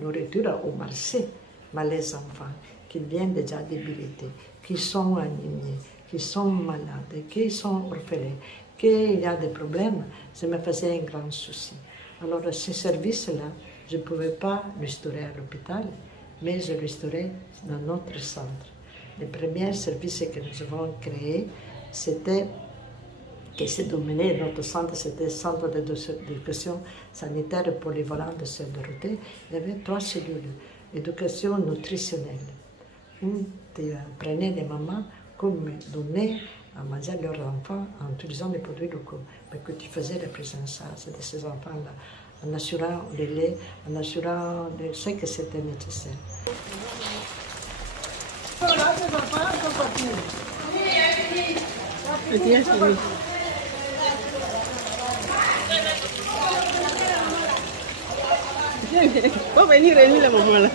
nourriture au marché. Mais les enfants qui viennent déjà débilités, qui sont anémiés, qui sont malades, qui sont orphelins, qu'il y a des problèmes, ça me faisait un grand souci. Alors, ce service-là, je ne pouvais pas l'instaurer à l'hôpital, mais je resterai dans notre centre. Le premier service que nous avons créé, c'était qui s'est dominé, notre centre, c'était le centre d'éducation sanitaire polyvalent de Sœurs-Dorothée. Il y avait 3 cellules. Éducation nutritionnelle. Où tu prenais les mamans comme donner à manger à leurs enfants en utilisant des produits locaux, mais que tu faisais la prise en charge de ces enfants-là, en assurant le lait, en assurant ce que c'était nécessaire. Può venire lì la mamma.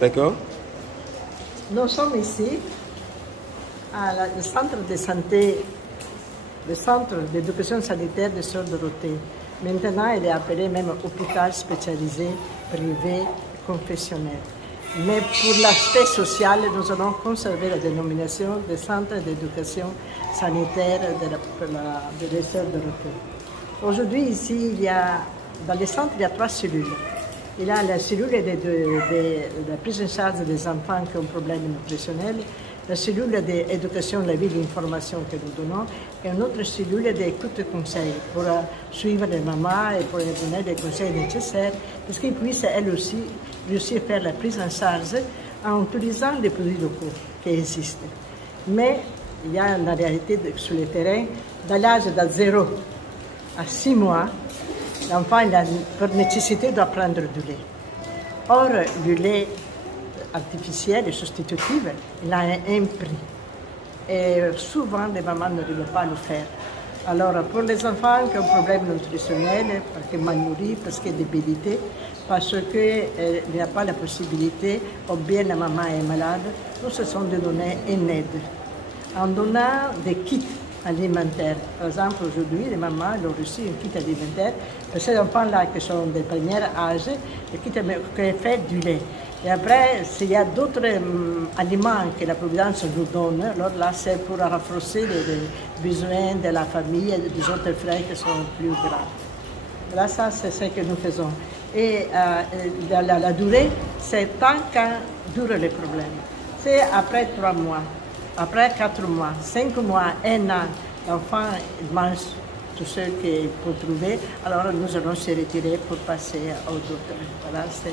D'accord. Nous sommes ici, le centre de santé, le centre d'éducation sanitaire de Sœurs-Dorothée. Maintenant, il est appelé même hôpital spécialisé, privé, confessionnel. Mais pour l'aspect social, nous allons conserver la dénomination de centre d'éducation sanitaire de Sœurs-Dorothée. Aujourd'hui, ici, dans le centre, il y a 3 cellules. Il y a la cellule de la prise en charge des enfants qui ont un problème nutritionnel, la cellule d'éducation, la vie d'information que nous donnons, et une autre cellule d'écoute et conseil pour suivre les mamans et pour leur donner des conseils nécessaires, parce qu'ils puissent, elles aussi, réussir à faire la prise en charge en utilisant les produits locaux qui existent. Mais il y a une réalité sur le terrain, dans l'âge de 0 à 6 mois, l'enfant a pour nécessité de prendre du lait. Or, le lait artificiel et substitutif, il a un prix. Et souvent, les mamans n'arrivent pas à le faire. Alors, pour les enfants qui ont un problème nutritionnel, parce qu'ils sont mal nourris, parce qu'il y a des débilités, parce qu'il n'y a pas la possibilité, ou bien la maman est malade, nous se sont de donner une aide. En donnant des kits alimentaires. Par exemple, aujourd'hui, les mamans ont reçu un kit alimentaire pour ces enfants-là qui sont de premier âge, le kit qui est fait du lait. Et après, s'il y a d'autres aliments que la Providence nous donne, alors là, c'est pour renforcer les besoins de la famille et des autres frères qui sont plus graves. Là, ça, c'est ce que nous faisons. Et la durée, c'est tant qu'un dure les problèmes. C'est après 3 mois. Après 4 mois, 5 mois, 1 an, l'enfant mange tout ce qu'il peut trouver. Alors nous allons se retirer pour passer au docteur. Voilà, c'est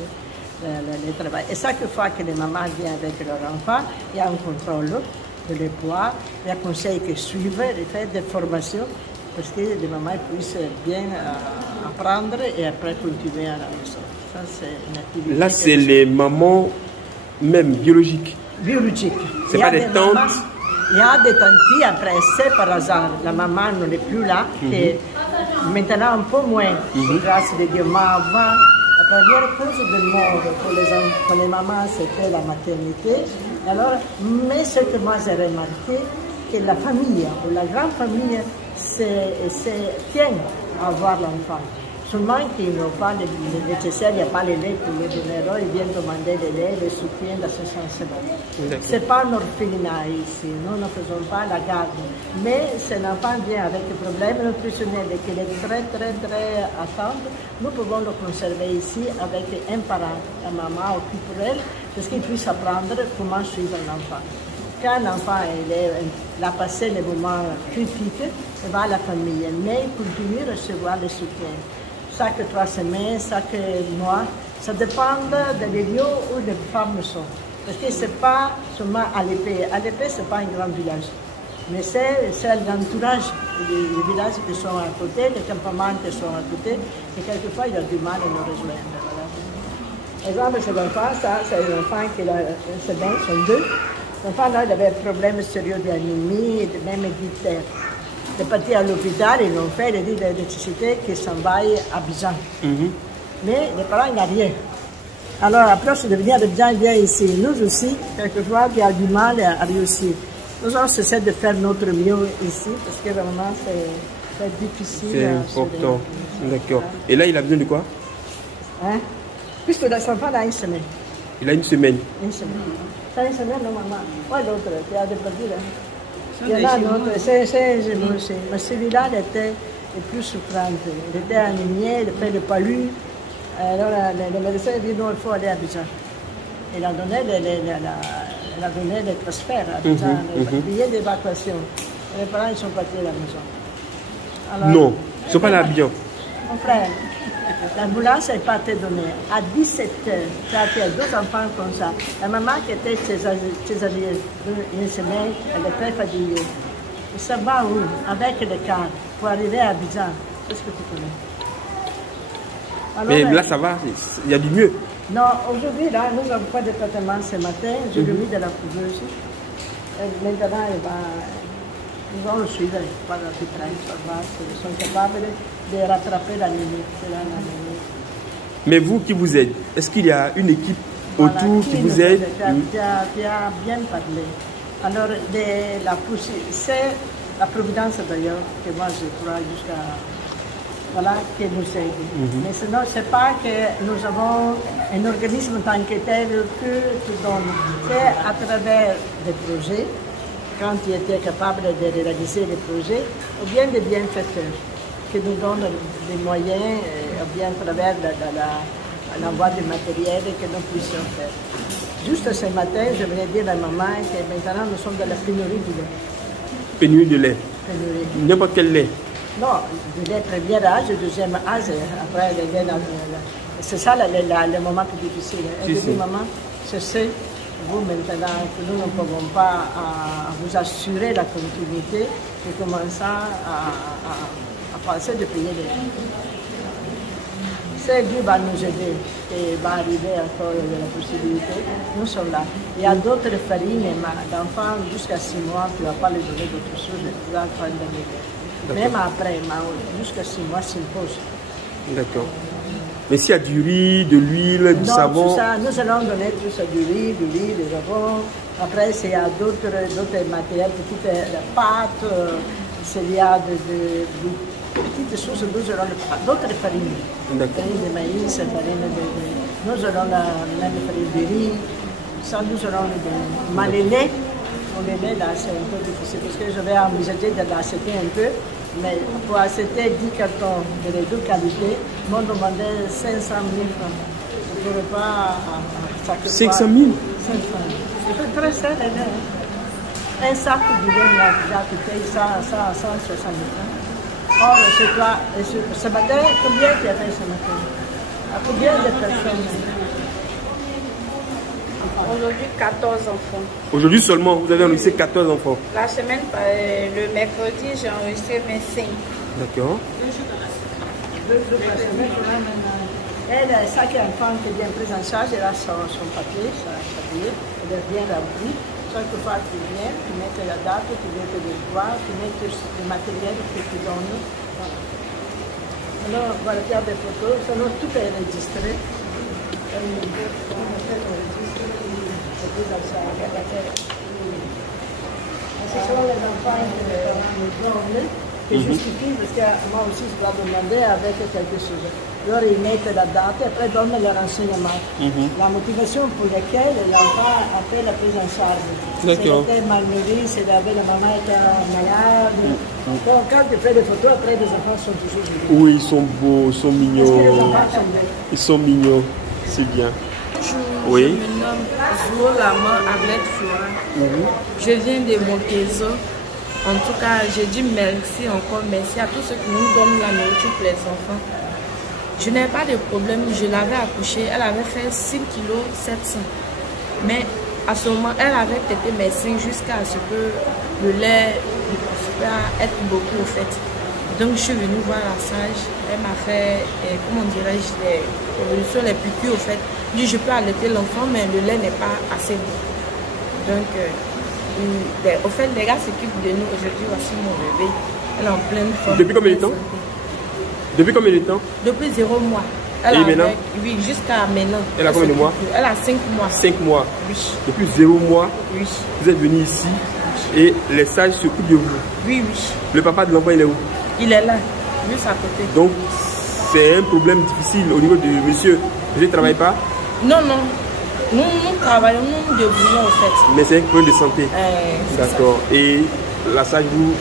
le travail. Et chaque fois que les mamans viennent avec leur enfant, il y a un contrôle de les poids, il y a un conseil qui suivent, il fait des formations parce que les mamans puissent bien apprendre et après continuer à la maison. Ça, c'est une activité. Là, c'est les mamans même biologiques. Biologique. C'est pas des tantes. Il y a des tantes, après, c'est par hasard. La maman n'est plus là. Et maintenant, un peu moins, grâce à Dieu. Mais avant, la première cause de mort pour les mamans, c'était la maternité. Alors, mais ce que moi j'ai remarqué, que la famille, ou la grande famille, tient à avoir l'enfant. Seulement qu'ils n'ont pas le nécessaire, il n'y a pas les lait pour les donner, ils viennent demander le lait, le soutien dans ce sens-là. Ce n'est pas un orphelinat ici, nous ne faisons pas la garde, mais si l'enfant vient avec des problèmes nutritionnels et qu'il est très attendre, nous pouvons le conserver ici avec un parent, la maman ou qui pour elle, parce qu'il puisse apprendre comment suivre l'enfant. Quand l'enfant est il a passé les moments critiques devant la famille, mais il continue à recevoir le soutien. Chaque 3 semaines, chaque mois, ça dépend des lieux où les femmes sont. Parce que ce n'est pas seulement à l'épée. À l'épée, ce n'est pas un grand village. Mais c'est l'entourage, les villages qui sont à côté, les campements qui sont à côté, et quelquefois il y a du mal à nous rejoindre. Voilà. Exemple, cet enfant, ça, c'est un enfant qui a, c'est bien, ils sont 2. L'enfant, là, il avait un problème sérieux d'anémie, et même d'hyper. Il est parti à l'hôpital, ils l'ont fait, il a dit d'électricité qu'il s'en va à Abidjan. Mais les parents, ils n'ont rien. Alors, après, c'est de venir à Abidjan, il vient ici. Nous aussi, quelquefois, il y a du mal à réussir. Nous allons essayer de faire notre mieux ici, parce que vraiment, c'est difficile. C'est important. D'accord. Et là, il a besoin de quoi? Hein? Puisque l'enfant a 1 semaine. Il a 1 semaine. 1 semaine. Ça, 1 semaine, non, maman. Ouais, l'autre, qui a départi, là. Il y en a un autre, c'est moi aussi. Mais celui-là, il était le plus souffrant. Il était anémié, il fait le palu. Alors, le médecin dit non, il faut aller à Abidjan. Il a donné les transferts à Abidjan, les billets d'évacuation. Les parents, ils sont partis à la maison. Alors, non, ils ne sont pas allés à Abidjan. Mon frère, l'ambulance n'est pas été donnée. À 17 h, il y a 2 enfants comme ça. La maman qui était césarienne, 1 semaine, elle est très fatiguée. Et ça va où? Avec le car, pour arriver à Abidjan. Qu'est-ce que tu connais? Alors, mais là, ça va, il y a du mieux. Non, aujourd'hui, là, nous n'avons pas de traitement ce matin. Je lui ai mis de la couveuse. Maintenant, nous allons le suivre par la pétraille, ils sont capables de rattraper la limite. Mais vous qui vous aidez, est-ce qu'il y a une équipe autour qui vous aide? Tu as bien parlé. Alors, c'est la Providence d'ailleurs, que moi je crois jusqu'à... Voilà, qui nous aide. Mais sinon, ce n'est pas que nous avons un organisme en tant que tel qui donne. C'est à travers des projets, quand il était capable de réaliser les projets, ou bien des bienfaiteurs qui nous donnent des moyens, ou bien à travers l'envoi du matériel que nous puissions faire. Juste ce matin, je venais dire à maman que maintenant nous sommes dans la pénurie du lait. Pénurie de lait? Pénurie. N'importe quel lait? Non, du lait premier âge, deuxième âge, après le lait. C'est ça le moment plus difficile. Elle dit, maman, je sais, vous maintenant, que nous ne pouvons pas vous assurer la continuité, et commençons à penser de payer les lait. C'est Dieu va nous aider et va arriver encore la possibilité. Nous sommes là. Il y a d'autres farines, d'enfants jusqu'à 6 mois, tu ne vas pas les donner d'autres choses, tu vas prendre le lait. Même après, jusqu'à 6 mois, c'est une pause. D'accord. Mais s'il y a du riz, de l'huile, du savon... Tout ça, nous allons donner tout ça, du riz, du savon. Après, il y a d'autres matériels, petites pâtes, s'il y a des petites choses, nous aurons d'autres farines. Farine de maïs, farine de... Nous aurons la même farine de riz. Ça, nous aurons le lait. Le lait, là, c'est un peu difficile parce que je vais envisager de l'acheter un peu, mais pour acheter 10 cartons de les 2 qualités, ils m'ont demandé 500 000 francs. Je ne pourrais pas à chaque 500 000? 500 000. C'est très cher, le lait. Un sac de lait, là, déjà, tu payes 160 000 francs. Or, c'est toi, ce matin, combien tu as fait ce matin? À combien de personnes? Aujourd'hui, 14 enfants. Aujourd'hui seulement, vous avez enregistré 14 enfants? La semaine, le mercredi, j'ai enregistré 25. D'accord. Elle, chaque enfant qui vient prise en charge, elle a son papier, elle est bien rempli. Chaque fois que tu viens, tu mets la date, tu mets le droit, tu mets le matériel que tu donnes. Alors, voilà, il y a des photos, sinon tout est enregistré. Ce sont les enfants qui justifient, parce que moi aussi je dois demander avec quelque chose. Alors ils mettent la date et après donnent les renseignements. La motivation pour laquelle l'enfant a fait la prise en charge. D'accord. S'il était malnourri, s'il avait la maman était malade. Donc quand tu fais des photos, après les enfants sont toujours jolis. Oui, ils sont beaux, ils sont mignons. Parce que les enfants sont beaux. Ils sont mignons, c'est bien. Oui. Je me nomme Zourama Arlette Flora. Je viens de Montezo. En tout cas, je dis merci encore, merci à tous ceux qui nous donnent la nourriture pour les enfants. Je n'ai pas de problème, je l'avais accouchée, elle avait fait 6 kg 700. Mais à ce moment, elle avait été médecin jusqu'à ce que le lait ne puisse pas être beaucoup au fait. Donc je suis venue voir la sage, elle m'a fait, comment dirais-je, sur les piqûres au fait. Je dis, je peux allaiter l'enfant, mais le lait n'est pas assez bon. Donc, au fait, les gars s'occupent de nous. Aujourd'hui, voici mon bébé. Elle est en pleine forme. Depuis combien de temps? Depuis combien de temps? Depuis 0 mois. Et maintenant? Oui, jusqu'à maintenant. Elle a combien de mois? Elle a 5 mois. 5 mois. Oui. Depuis 0 mois, oui. Vous êtes venu ici et les sages s'occupent de vous. Oui, oui. Le papa de l'enfant, il est où? Il est là, juste à côté. Donc, c'est un problème difficile au niveau de monsieur. Vous ne travaillez pas? Non, non. Nous travaillons, nous débrouillons au fait. Mais c'est un problème de santé. D'accord. Et la sage vous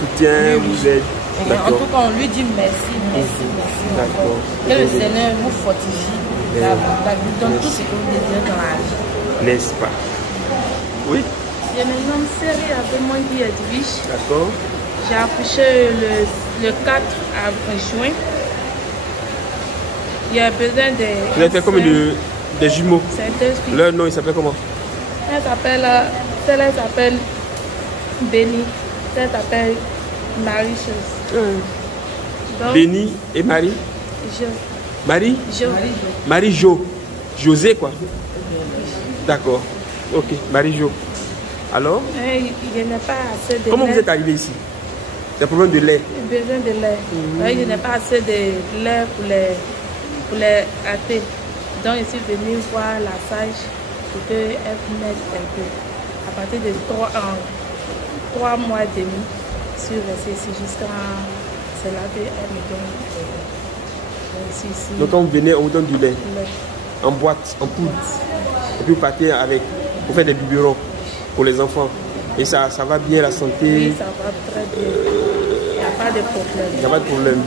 soutient, oui, vous aide. En tout cas, on lui dit merci, merci, merci. D'accord. Que le Seigneur vous fortifie dans tout ce que vous désirez dans la vie. N'est-ce pas? Oui. Je me nomme Série Abelmont Edwige. D'accord. J'ai accouché le 4 juin. Il y a besoin de... Vous avez fait combien de jumeaux? C'est 2 filles. Leur nom, il s'appelle comment? Celle-là s'appelle Béni. Celle s'appelle Marie-Chose. Béni et Marie? Jo. Marie? Jo. Marie-Jo. José, quoi? D'accord. Ok, Marie-Jo. Alors? Je n'ai pas assez de Comment lait. vous êtes arrivé ici? C'est un problème de lait. J'ai besoin de lait. Je n'ai pas assez de lait pour les hâter. Donc, je suis venue voir la sage pour qu'elle m'aide un peu. À partir de 3 mois et demi, je suis restée ici jusqu'à cela qu'elle me donne. Ici. Donc, quand vous venez, on vous donne du lait. En boîte, en poudre. Et puis vous partez avec, vous faites des biberons pour les enfants. Et ça va bien, la santé? Oui, ça va très bien. Il n'y a pas de problème. Il n'y a pas de problème.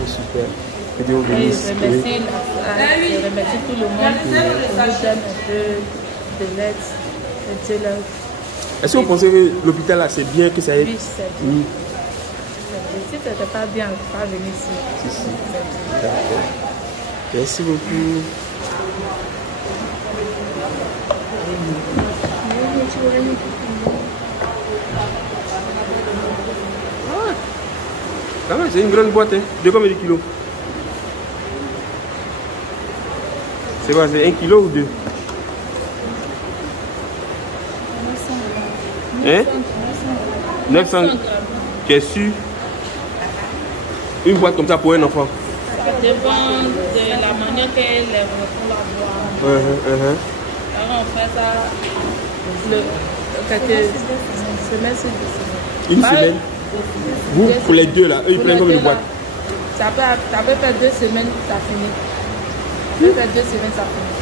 Oh, super. Que Dieu vous bénisse. Je remercie tout le monde qui nous donne un peu de l'aide. Est-ce que vous pensez que l'hôpital là, c'est bien que ça aide? Oui, c'est bien. Si ce n'était pas bien, on ne peut pas venir ici. Si. D'accord. Merci beaucoup. Ah, c'est une grande boîte, hein. De combien de kilos? C'est quoi, c'est 1 kilo ou 2? 900 grammes. Tu es sûr? Une boîte comme ça pour un enfant? Ça dépend de la manière que les enfants la boivent. Alors on fait ça quelques semaines sur 2 semaines. Une semaine? Vous, pour les deux là, eux ils prennent combien de boîtes? Ça peut faire 2 semaines, ça finit. Ça peut faire 2 semaines, ça finit.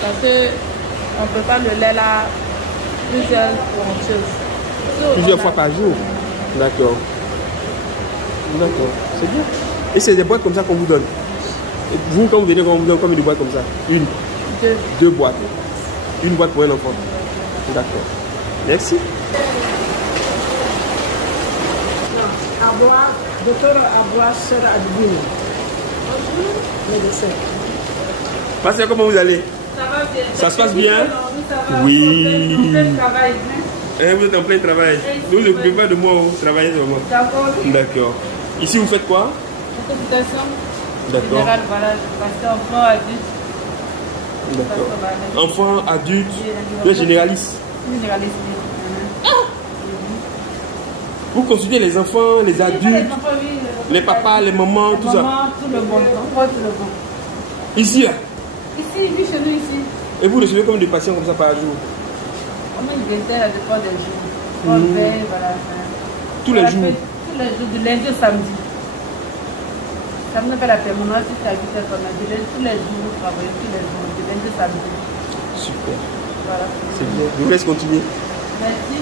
Parce qu'on ne peut pas le lait là plusieurs fois par jour? D'accord. D'accord, c'est bien. Et c'est des boîtes comme ça qu'on vous donne? Et vous, quand vous venez, on vous donne combien de boîtes comme ça? Une? Deux boîtes. Une boîte pour un enfant. D'accord. Merci. Docteur Aboua, sœur Adwin. Bonjour. Médecin. Pasteur, comment vous allez? Ça va bien. Ça se passe bien? Oui. Vous êtes en plein travail. Ne vous occupez pas de moi, vous travaillez vraiment. D'accord. Ici, vous faites quoi? D'accord. Général, voilà, pasteur enfant adulte. D'accord. Enfant, adulte, le généraliste. Généraliste. Vous consultez les enfants, les adultes, les papas, les mamans, tout ça? Tout le monde. Ici, là? Ici, chez nous, ici. Et vous recevez combien de patients comme ça par jour? Comment ils étaient à dépend des jours. Voilà. Tous les jours? Tous les jours, du lundi au samedi. Ça me fait la permanence, si tu habites à tous les jours, vous travaillez tous les jours, du lundi au samedi. Super. Voilà. C'est bien. Je vous laisse continuer. Merci.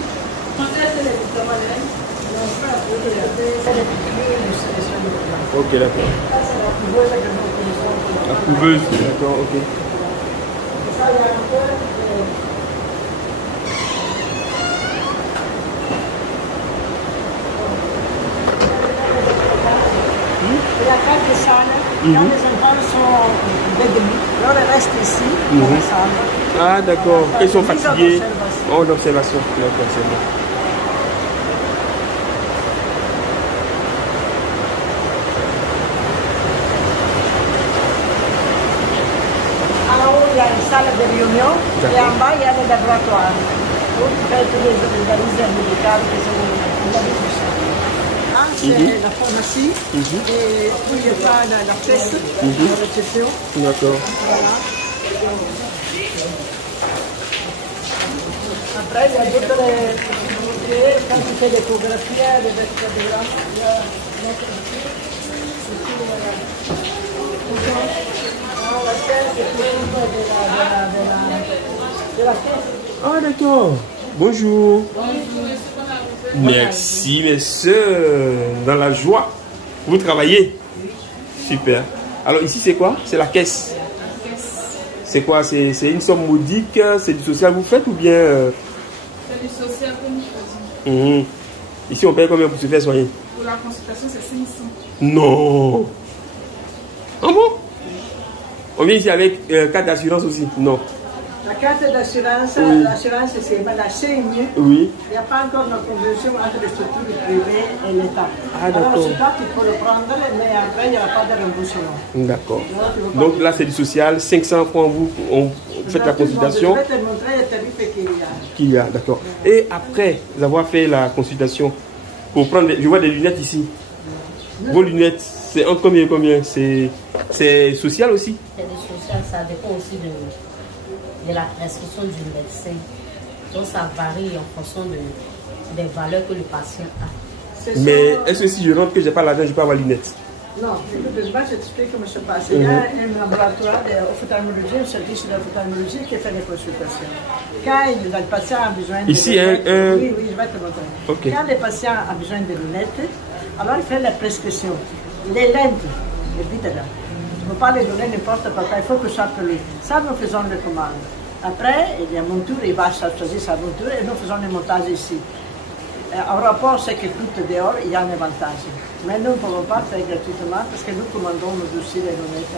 Ok, d'accord. La couveuse, d'accord, ok. Quand les enfants sont débris, alors ils restent ici, dans la salle. Ah, d'accord. Ils sont fatigués. D'observation. Oh, d'observation. D'accord, c'est bon. En haut, il y a une salle de réunion et en bas, il y a le laboratoire. Où tu fais tous les analyses médicales qui sont là. Là, c'est la pharmacie et où il y a la caisse, la réception. D'accord. Voilà. Après, il y a d'autres possibilités. Quand tu fais l'échographie, les vectogrammes, il y a notre la caisse, c'est de la caisse. Ah, d'accord. Bonjour. Merci, mes soeurs. Dans la joie. Vous travaillez? Super. Alors, ici, c'est quoi? C'est la caisse. C'est quoi? C'est une somme modique? C'est du social que vous faites ou bien... C'est du social que nous faisons. Ici, on paye combien pour se faire soigner? Pour la consultation, c'est 500. Non. Ah bon? On vient ici avec carte d'assurance aussi? Non. La carte d'assurance, Oui. l'assurance c'est la CMU. Oui. Il n'y a pas encore de convention entre les structures privées et l'État. Ah, d'accord. Alors c'est toi qui peux le prendre, mais après il n'y aura pas de remboursement. D'accord. Alors, tu veux pas- Donc là, c'est du social. 500 francs, vous faites la consultation. Je vais te montrer les tarifs qu'il y a. Qu'il y a, d'accord. Et après avoir fait la consultation, pour prendre, je vois des lunettes ici. Vos lunettes, c'est entre combien et combien? C'est social aussi? C'est des social, ça dépend aussi de la prescription du médecin. Donc ça varie en fonction des valeurs que le patient a. Mais est-ce que si je rentre que j'ai pas l'argent, je peux avoir lunettes? Non, écoute, je vais t'expliquer comment ça se passe. Il y a un laboratoire d'ophtalmologie, un service d'ophtalmologie qui fait des consultations. Quand le patient a besoin de Ici, lunettes, oui, je vais te montrer. Ok. Quand le patient a besoin de lunettes, alors il fait la prescription. Les lentes, évidemment. Tu ne peux pas les donner n'importe quoi, il faut que ça soit lui. Ça, nous faisons les commandes. Après, il y a monture, il va choisir sa monture et nous faisons les montages ici. En rapport, c'est que tout dehors, il y a un avantage. Mais nous ne pouvons pas faire gratuitement parce que nous commandons nous aussi les lunettes.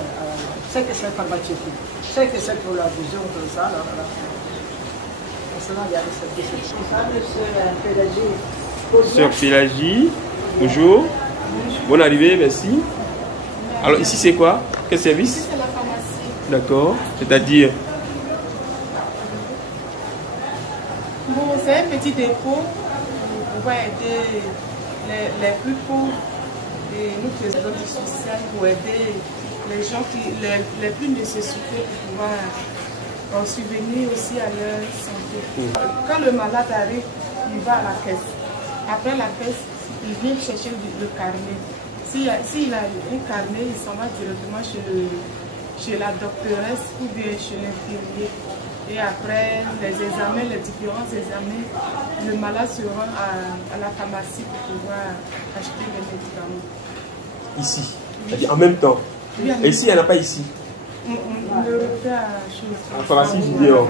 C'est que c'est pharmaceutique. C'est que c'est pour la vision, comme ça. Alors, voilà. Sinon, il y a des services. Ça, c'est Pélagie. Sœur Pélagie, bonjour. Bonne arrivée, merci. Alors ici, c'est quoi? Quel service? C'est la pharmacie. D'accord. C'est-à-dire? Bon, c'est un petit dépôt pour pouvoir aider les plus pauvres. Et nous faisons du social pour aider les gens les plus nécessités pour pouvoir subvenir aussi à leur santé. Quand le malade arrive, il va à la caisse. Après la caisse, il vient chercher le carnet. S'il a un carnet, il s'en va directement chez la doctoresse ou bien chez l'infirmier. Et après les examens, les différents examens, le malade se rend à la pharmacie pour pouvoir acheter les médicaments. Ici. C'est-à-dire en même temps. Et ici, il n'y en a pas ici. On le refait à la chose. En pharmacie du dehors.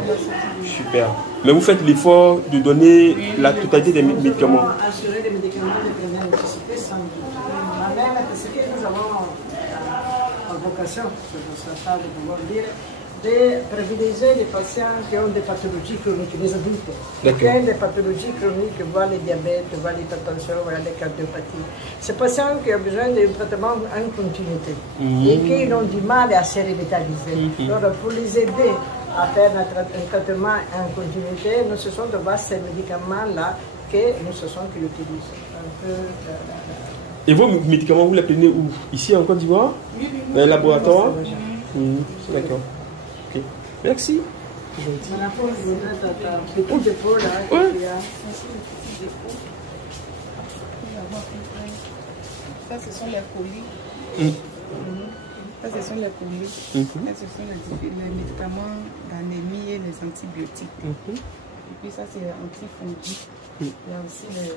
Super. Mais vous faites l'effort de donner la totalité des médicaments. Assurer les médicaments de première nécessité sans doute. Même parce que nous avons la vocation, c'est ça de pouvoir dire, de privilégier les patients qui ont des pathologies chroniques, les adultes. Qui ont des pathologies chroniques, voire le diabète, voire l'hypertension, voire les cardiopathies. Ces patients qui ont besoin d'un traitement en continuité et qui ont du mal à se revitaliser. Alors, pour les aider à faire un traitement en continuité, nous ce sont de voir ces médicaments-là que nous ce sont qu'ils utilisent. Et vos médicaments, vous les prenez où? Ici en Côte d'Ivoire? Dans le laboratoire? D'accord. Ok. Merci. C'est gentil. On a pour vous mettre un petit dépôt là. Ouais. Ça, ce sont les colis. Ça, ce sont les colis. Ça, ce sont les médicaments d'anémie et les antibiotiques. Et puis ça, c'est antifongique. Il y a aussi les...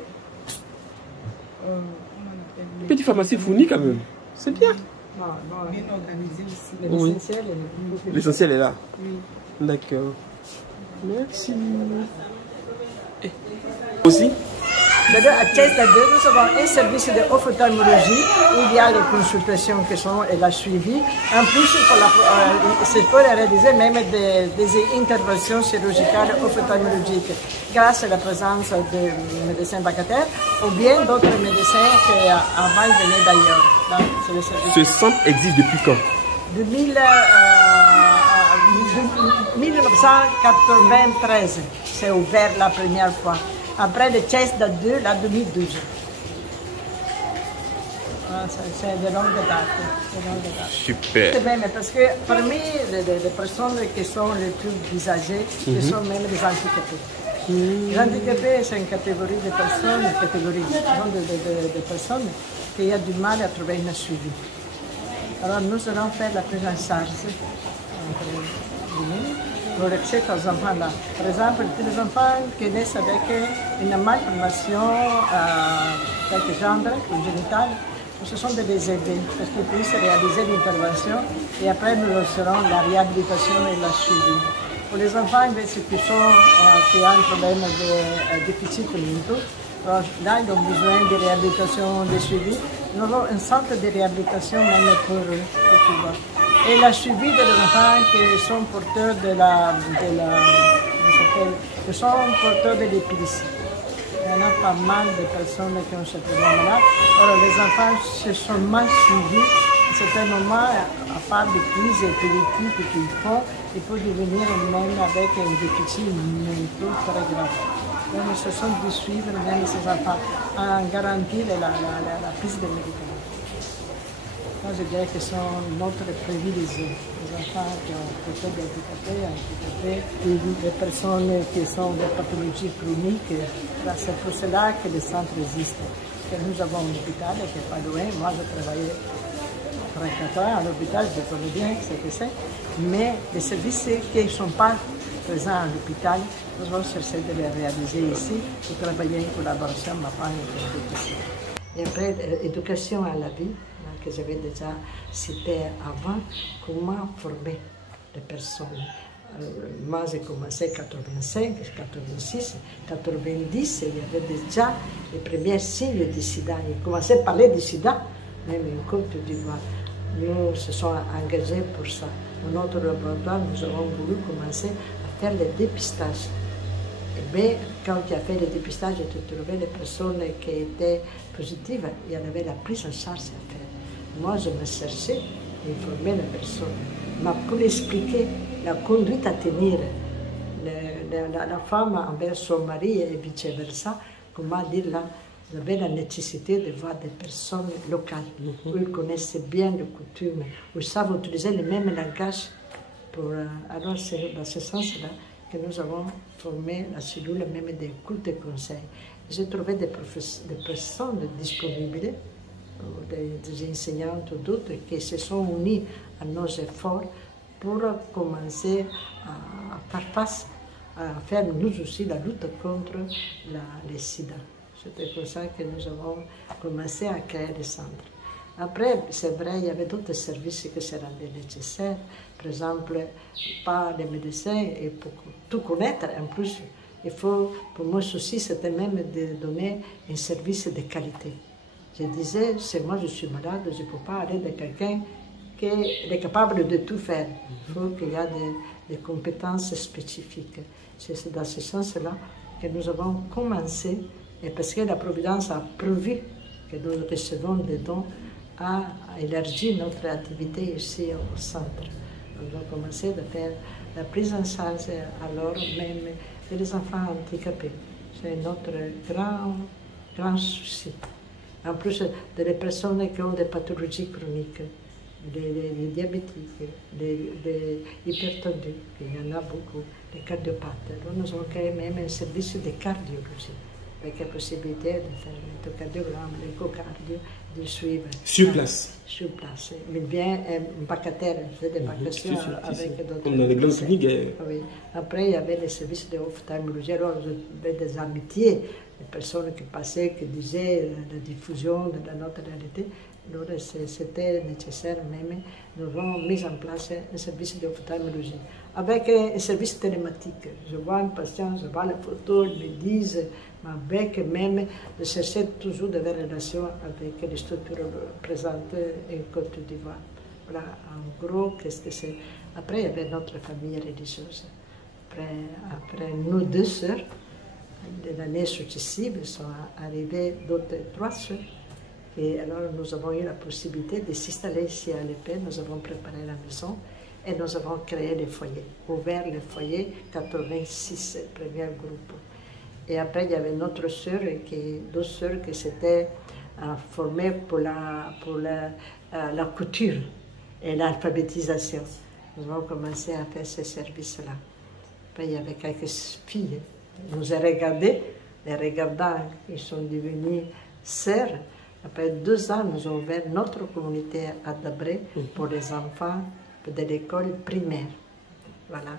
comment on appelle les... Petite pharmacie fournie quand même. C'est bien. Bien organisé aussi. Oui. L'essentiel est là. Oui. D'accord. Merci. Aussi? À Chester 2, nous avons un service d'ophtalmologie où il y a les consultations qui sont et la suivi. En plus, c'est pour réaliser même des interventions chirurgicales ophtalmologiques grâce à la présence de médecins vacataires ou bien d'autres médecins qui avant venaient d'ailleurs. Ce centre existe depuis quand? Depuis 1993, c'est ouvert la première fois. Après le Chester 2, la 2012. C'est de longue date. Super. Même parce que parmi les personnes qui sont les plus âgées, ce sont même des handicapés. Les handicapés, c'est une catégorie de personnes, de personnes qui ont du mal à trouver un suivi. Alors nous allons faire la prise en charge pour chaque enfant-là. Par exemple, les enfants qui naissent avec une malformation quelque gendre, congénitale, ce sont de les aider parce qu'ils puissent réaliser l'intervention et après nous ferons la réhabilitation et la suivi. Pour les enfants qui ont un problème de déficit mental, là ils ont besoin de réhabilitation, de suivi. Nous avons un centre de réhabilitation même pour eux. Et la suivi des enfants qui sont porteurs de l'épilepsie. Il y en a pas mal de personnes qui ont ce problème-là. Alors les enfants se sont mal suivis. À certains moments, à part des crises épileptiques qu'ils font, ils peuvent devenir même avec un déficit mental très grave. Donc ils se sont de suivre même ces enfants en garantissant la prise de médicaments. Moi, je dirais que sont notre privilégié. Les enfants qui ont peut-être des handicapés, les personnes qui sont des pathologies chroniques. C'est pour cela que le centre existe. Que nous avons un hôpital qui n'est pas loin. Moi, je travaillais 34 ans à l'hôpital, je connais bien ce que c'est. Mais les services qui ne sont pas présents à l'hôpital, nous allons chercher de les réaliser ici pour travailler en collaboration avec ma femme et ici. Et après, éducation à la vie, que j'avais déjà cité avant, comment former les personnes. Moi, j'ai commencé en 85, 86, 90, il y avait déjà les premiers signes du sida. Ils commençaient à parler du sida, même en Côte d'Ivoire. Nous se sommes engagés pour ça. Dans notre laboratoire, nous avons voulu commencer à faire le dépistage. Mais quand tu as fait le dépistage, tu trouvais les personnes qui étaient positives, il y en avait la prise en charge à faire. Moi, je me cherchais à informer la personne. Mais pour expliquer la conduite à tenir, la femme envers son mari et vice-versa, comment dire là, vous avez la nécessité de voir des personnes locales, où ils connaissent bien les coutumes, où ils savent utiliser le même langage. Alors, c'est dans ce sens-là que nous avons formé la cellule même des cultes de conseil. J'ai trouvé des personnes disponibles, des enseignantes d'autres qui se sont unis à nos efforts pour commencer à faire face, à faire nous aussi la lutte contre le sida. C'était pour ça que nous avons commencé à créer le centre. Après, c'est vrai, il y avait d'autres services qui se rendaient nécessaires. Par exemple, pas les médecins, et pour tout connaître, en plus, il faut, pour moi aussi, c'était même de donner un service de qualité. Je disais, c'est moi, je suis malade, je ne peux pas aller de quelqu'un qui est capable de tout faire. Il faut qu'il y ait des compétences spécifiques. C'est dans ce sens-là que nous avons commencé, et parce que la Providence a prouvé que nous recevons des dons, à élargir notre activité ici au centre. Nous avons commencé à faire la prise en charge alors même des enfants handicapés. C'est notre grand souci. En plus des personnes qui ont des pathologies chroniques, les diabétiques, les hypertendus, il y en a beaucoup, les cardiopathes. Alors nous avons créé même un service de cardiologie, avec la possibilité de faire l'électrocardiogramme, l'échocardio, de suivre. Sur place. Sur place. Mais bien un vacataire, c'est des vacations avec d'autres. Comme dans les grandes cliniques. Oui. Après, il y avait les services d'ophtalmologie. Alors, j'avais des amitiés, des personnes qui passaient, qui disaient la diffusion de notre réalité. Alors, c'était nécessaire même. Nous avons mis en place un service d'ophtalmologie. avec un service télématique. Je vois un patient, je vois les photos, ils me disent, avec même, je cherchais toujours de relations avec les structures présentes en Côte d'Ivoire. Voilà, en gros, qu'est-ce que c'est. Après, il y avait notre famille religieuse. Après nous deux sœurs, de l'année successive, sont arrivées d'autres 3 sœurs. Et alors, nous avons eu la possibilité de s'installer ici à l'épée. Nous avons préparé la maison et nous avons créé les foyers, ouvert les foyers 86, premier groupe. Et après, il y avait notre sœur, deux sœurs qui s'étaient formées pour la couture et l'alphabétisation. Nous avons commencé à faire ce service-là. Après, il y avait quelques filles. Ils nous ont regardés. Les regardants, ils sont devenus sœurs. Après 2 ans, nous avons ouvert notre communauté à Dabré pour les enfants de l'école primaire. Voilà,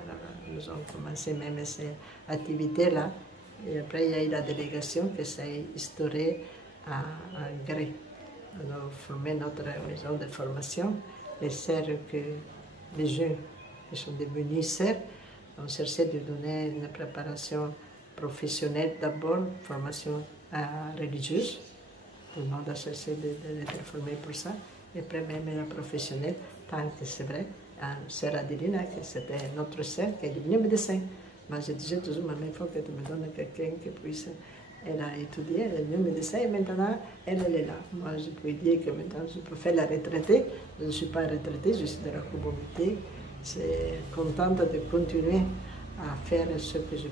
nous avons commencé même ces activités-là. Et après, il y a eu la délégation qui s'est instaurée à Gré. Nous avons formé notre maison de formation. Les sœurs, les jeunes qui sont devenus sœurs, ont cherché de donner une préparation professionnelle d'abord, formation religieuse. Tout le monde a cherché d'être formé pour ça. Et après, même la professionnelle, tant que c'est vrai, sœur Adelina, qui c'était notre sœur, qui est devenue médecin. Moi, je disais toujours, il faut que tu me donnes quelqu'un qui puisse. Elle a étudié, elle est devenue médecin et maintenant, elle est là. Moi, je peux dire que maintenant, je peux faire la retraitée. Je ne suis pas retraitée, je suis de la communauté. Je suis contente de continuer à faire ce que je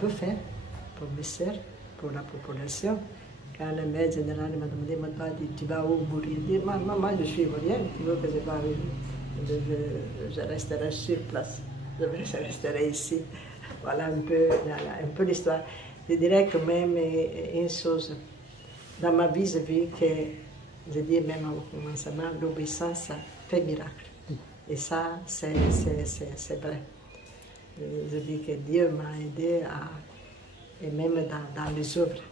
peux faire pour mes sœurs, pour la population. Quand le médecin général m'a demandé, maintenant, tu vas où mourir? Je dis, maman, je suis ivoirienne, tu veux que je va je resterai sur place. Je resterai ici. Voilà un peu l'histoire. Je dirais que même une chose, dans ma vie, j'ai vu que, je dis même au commencement, l'obéissance fait miracle. Et ça, c'est vrai. Je dis que Dieu m'a aidé et même dans les œuvres.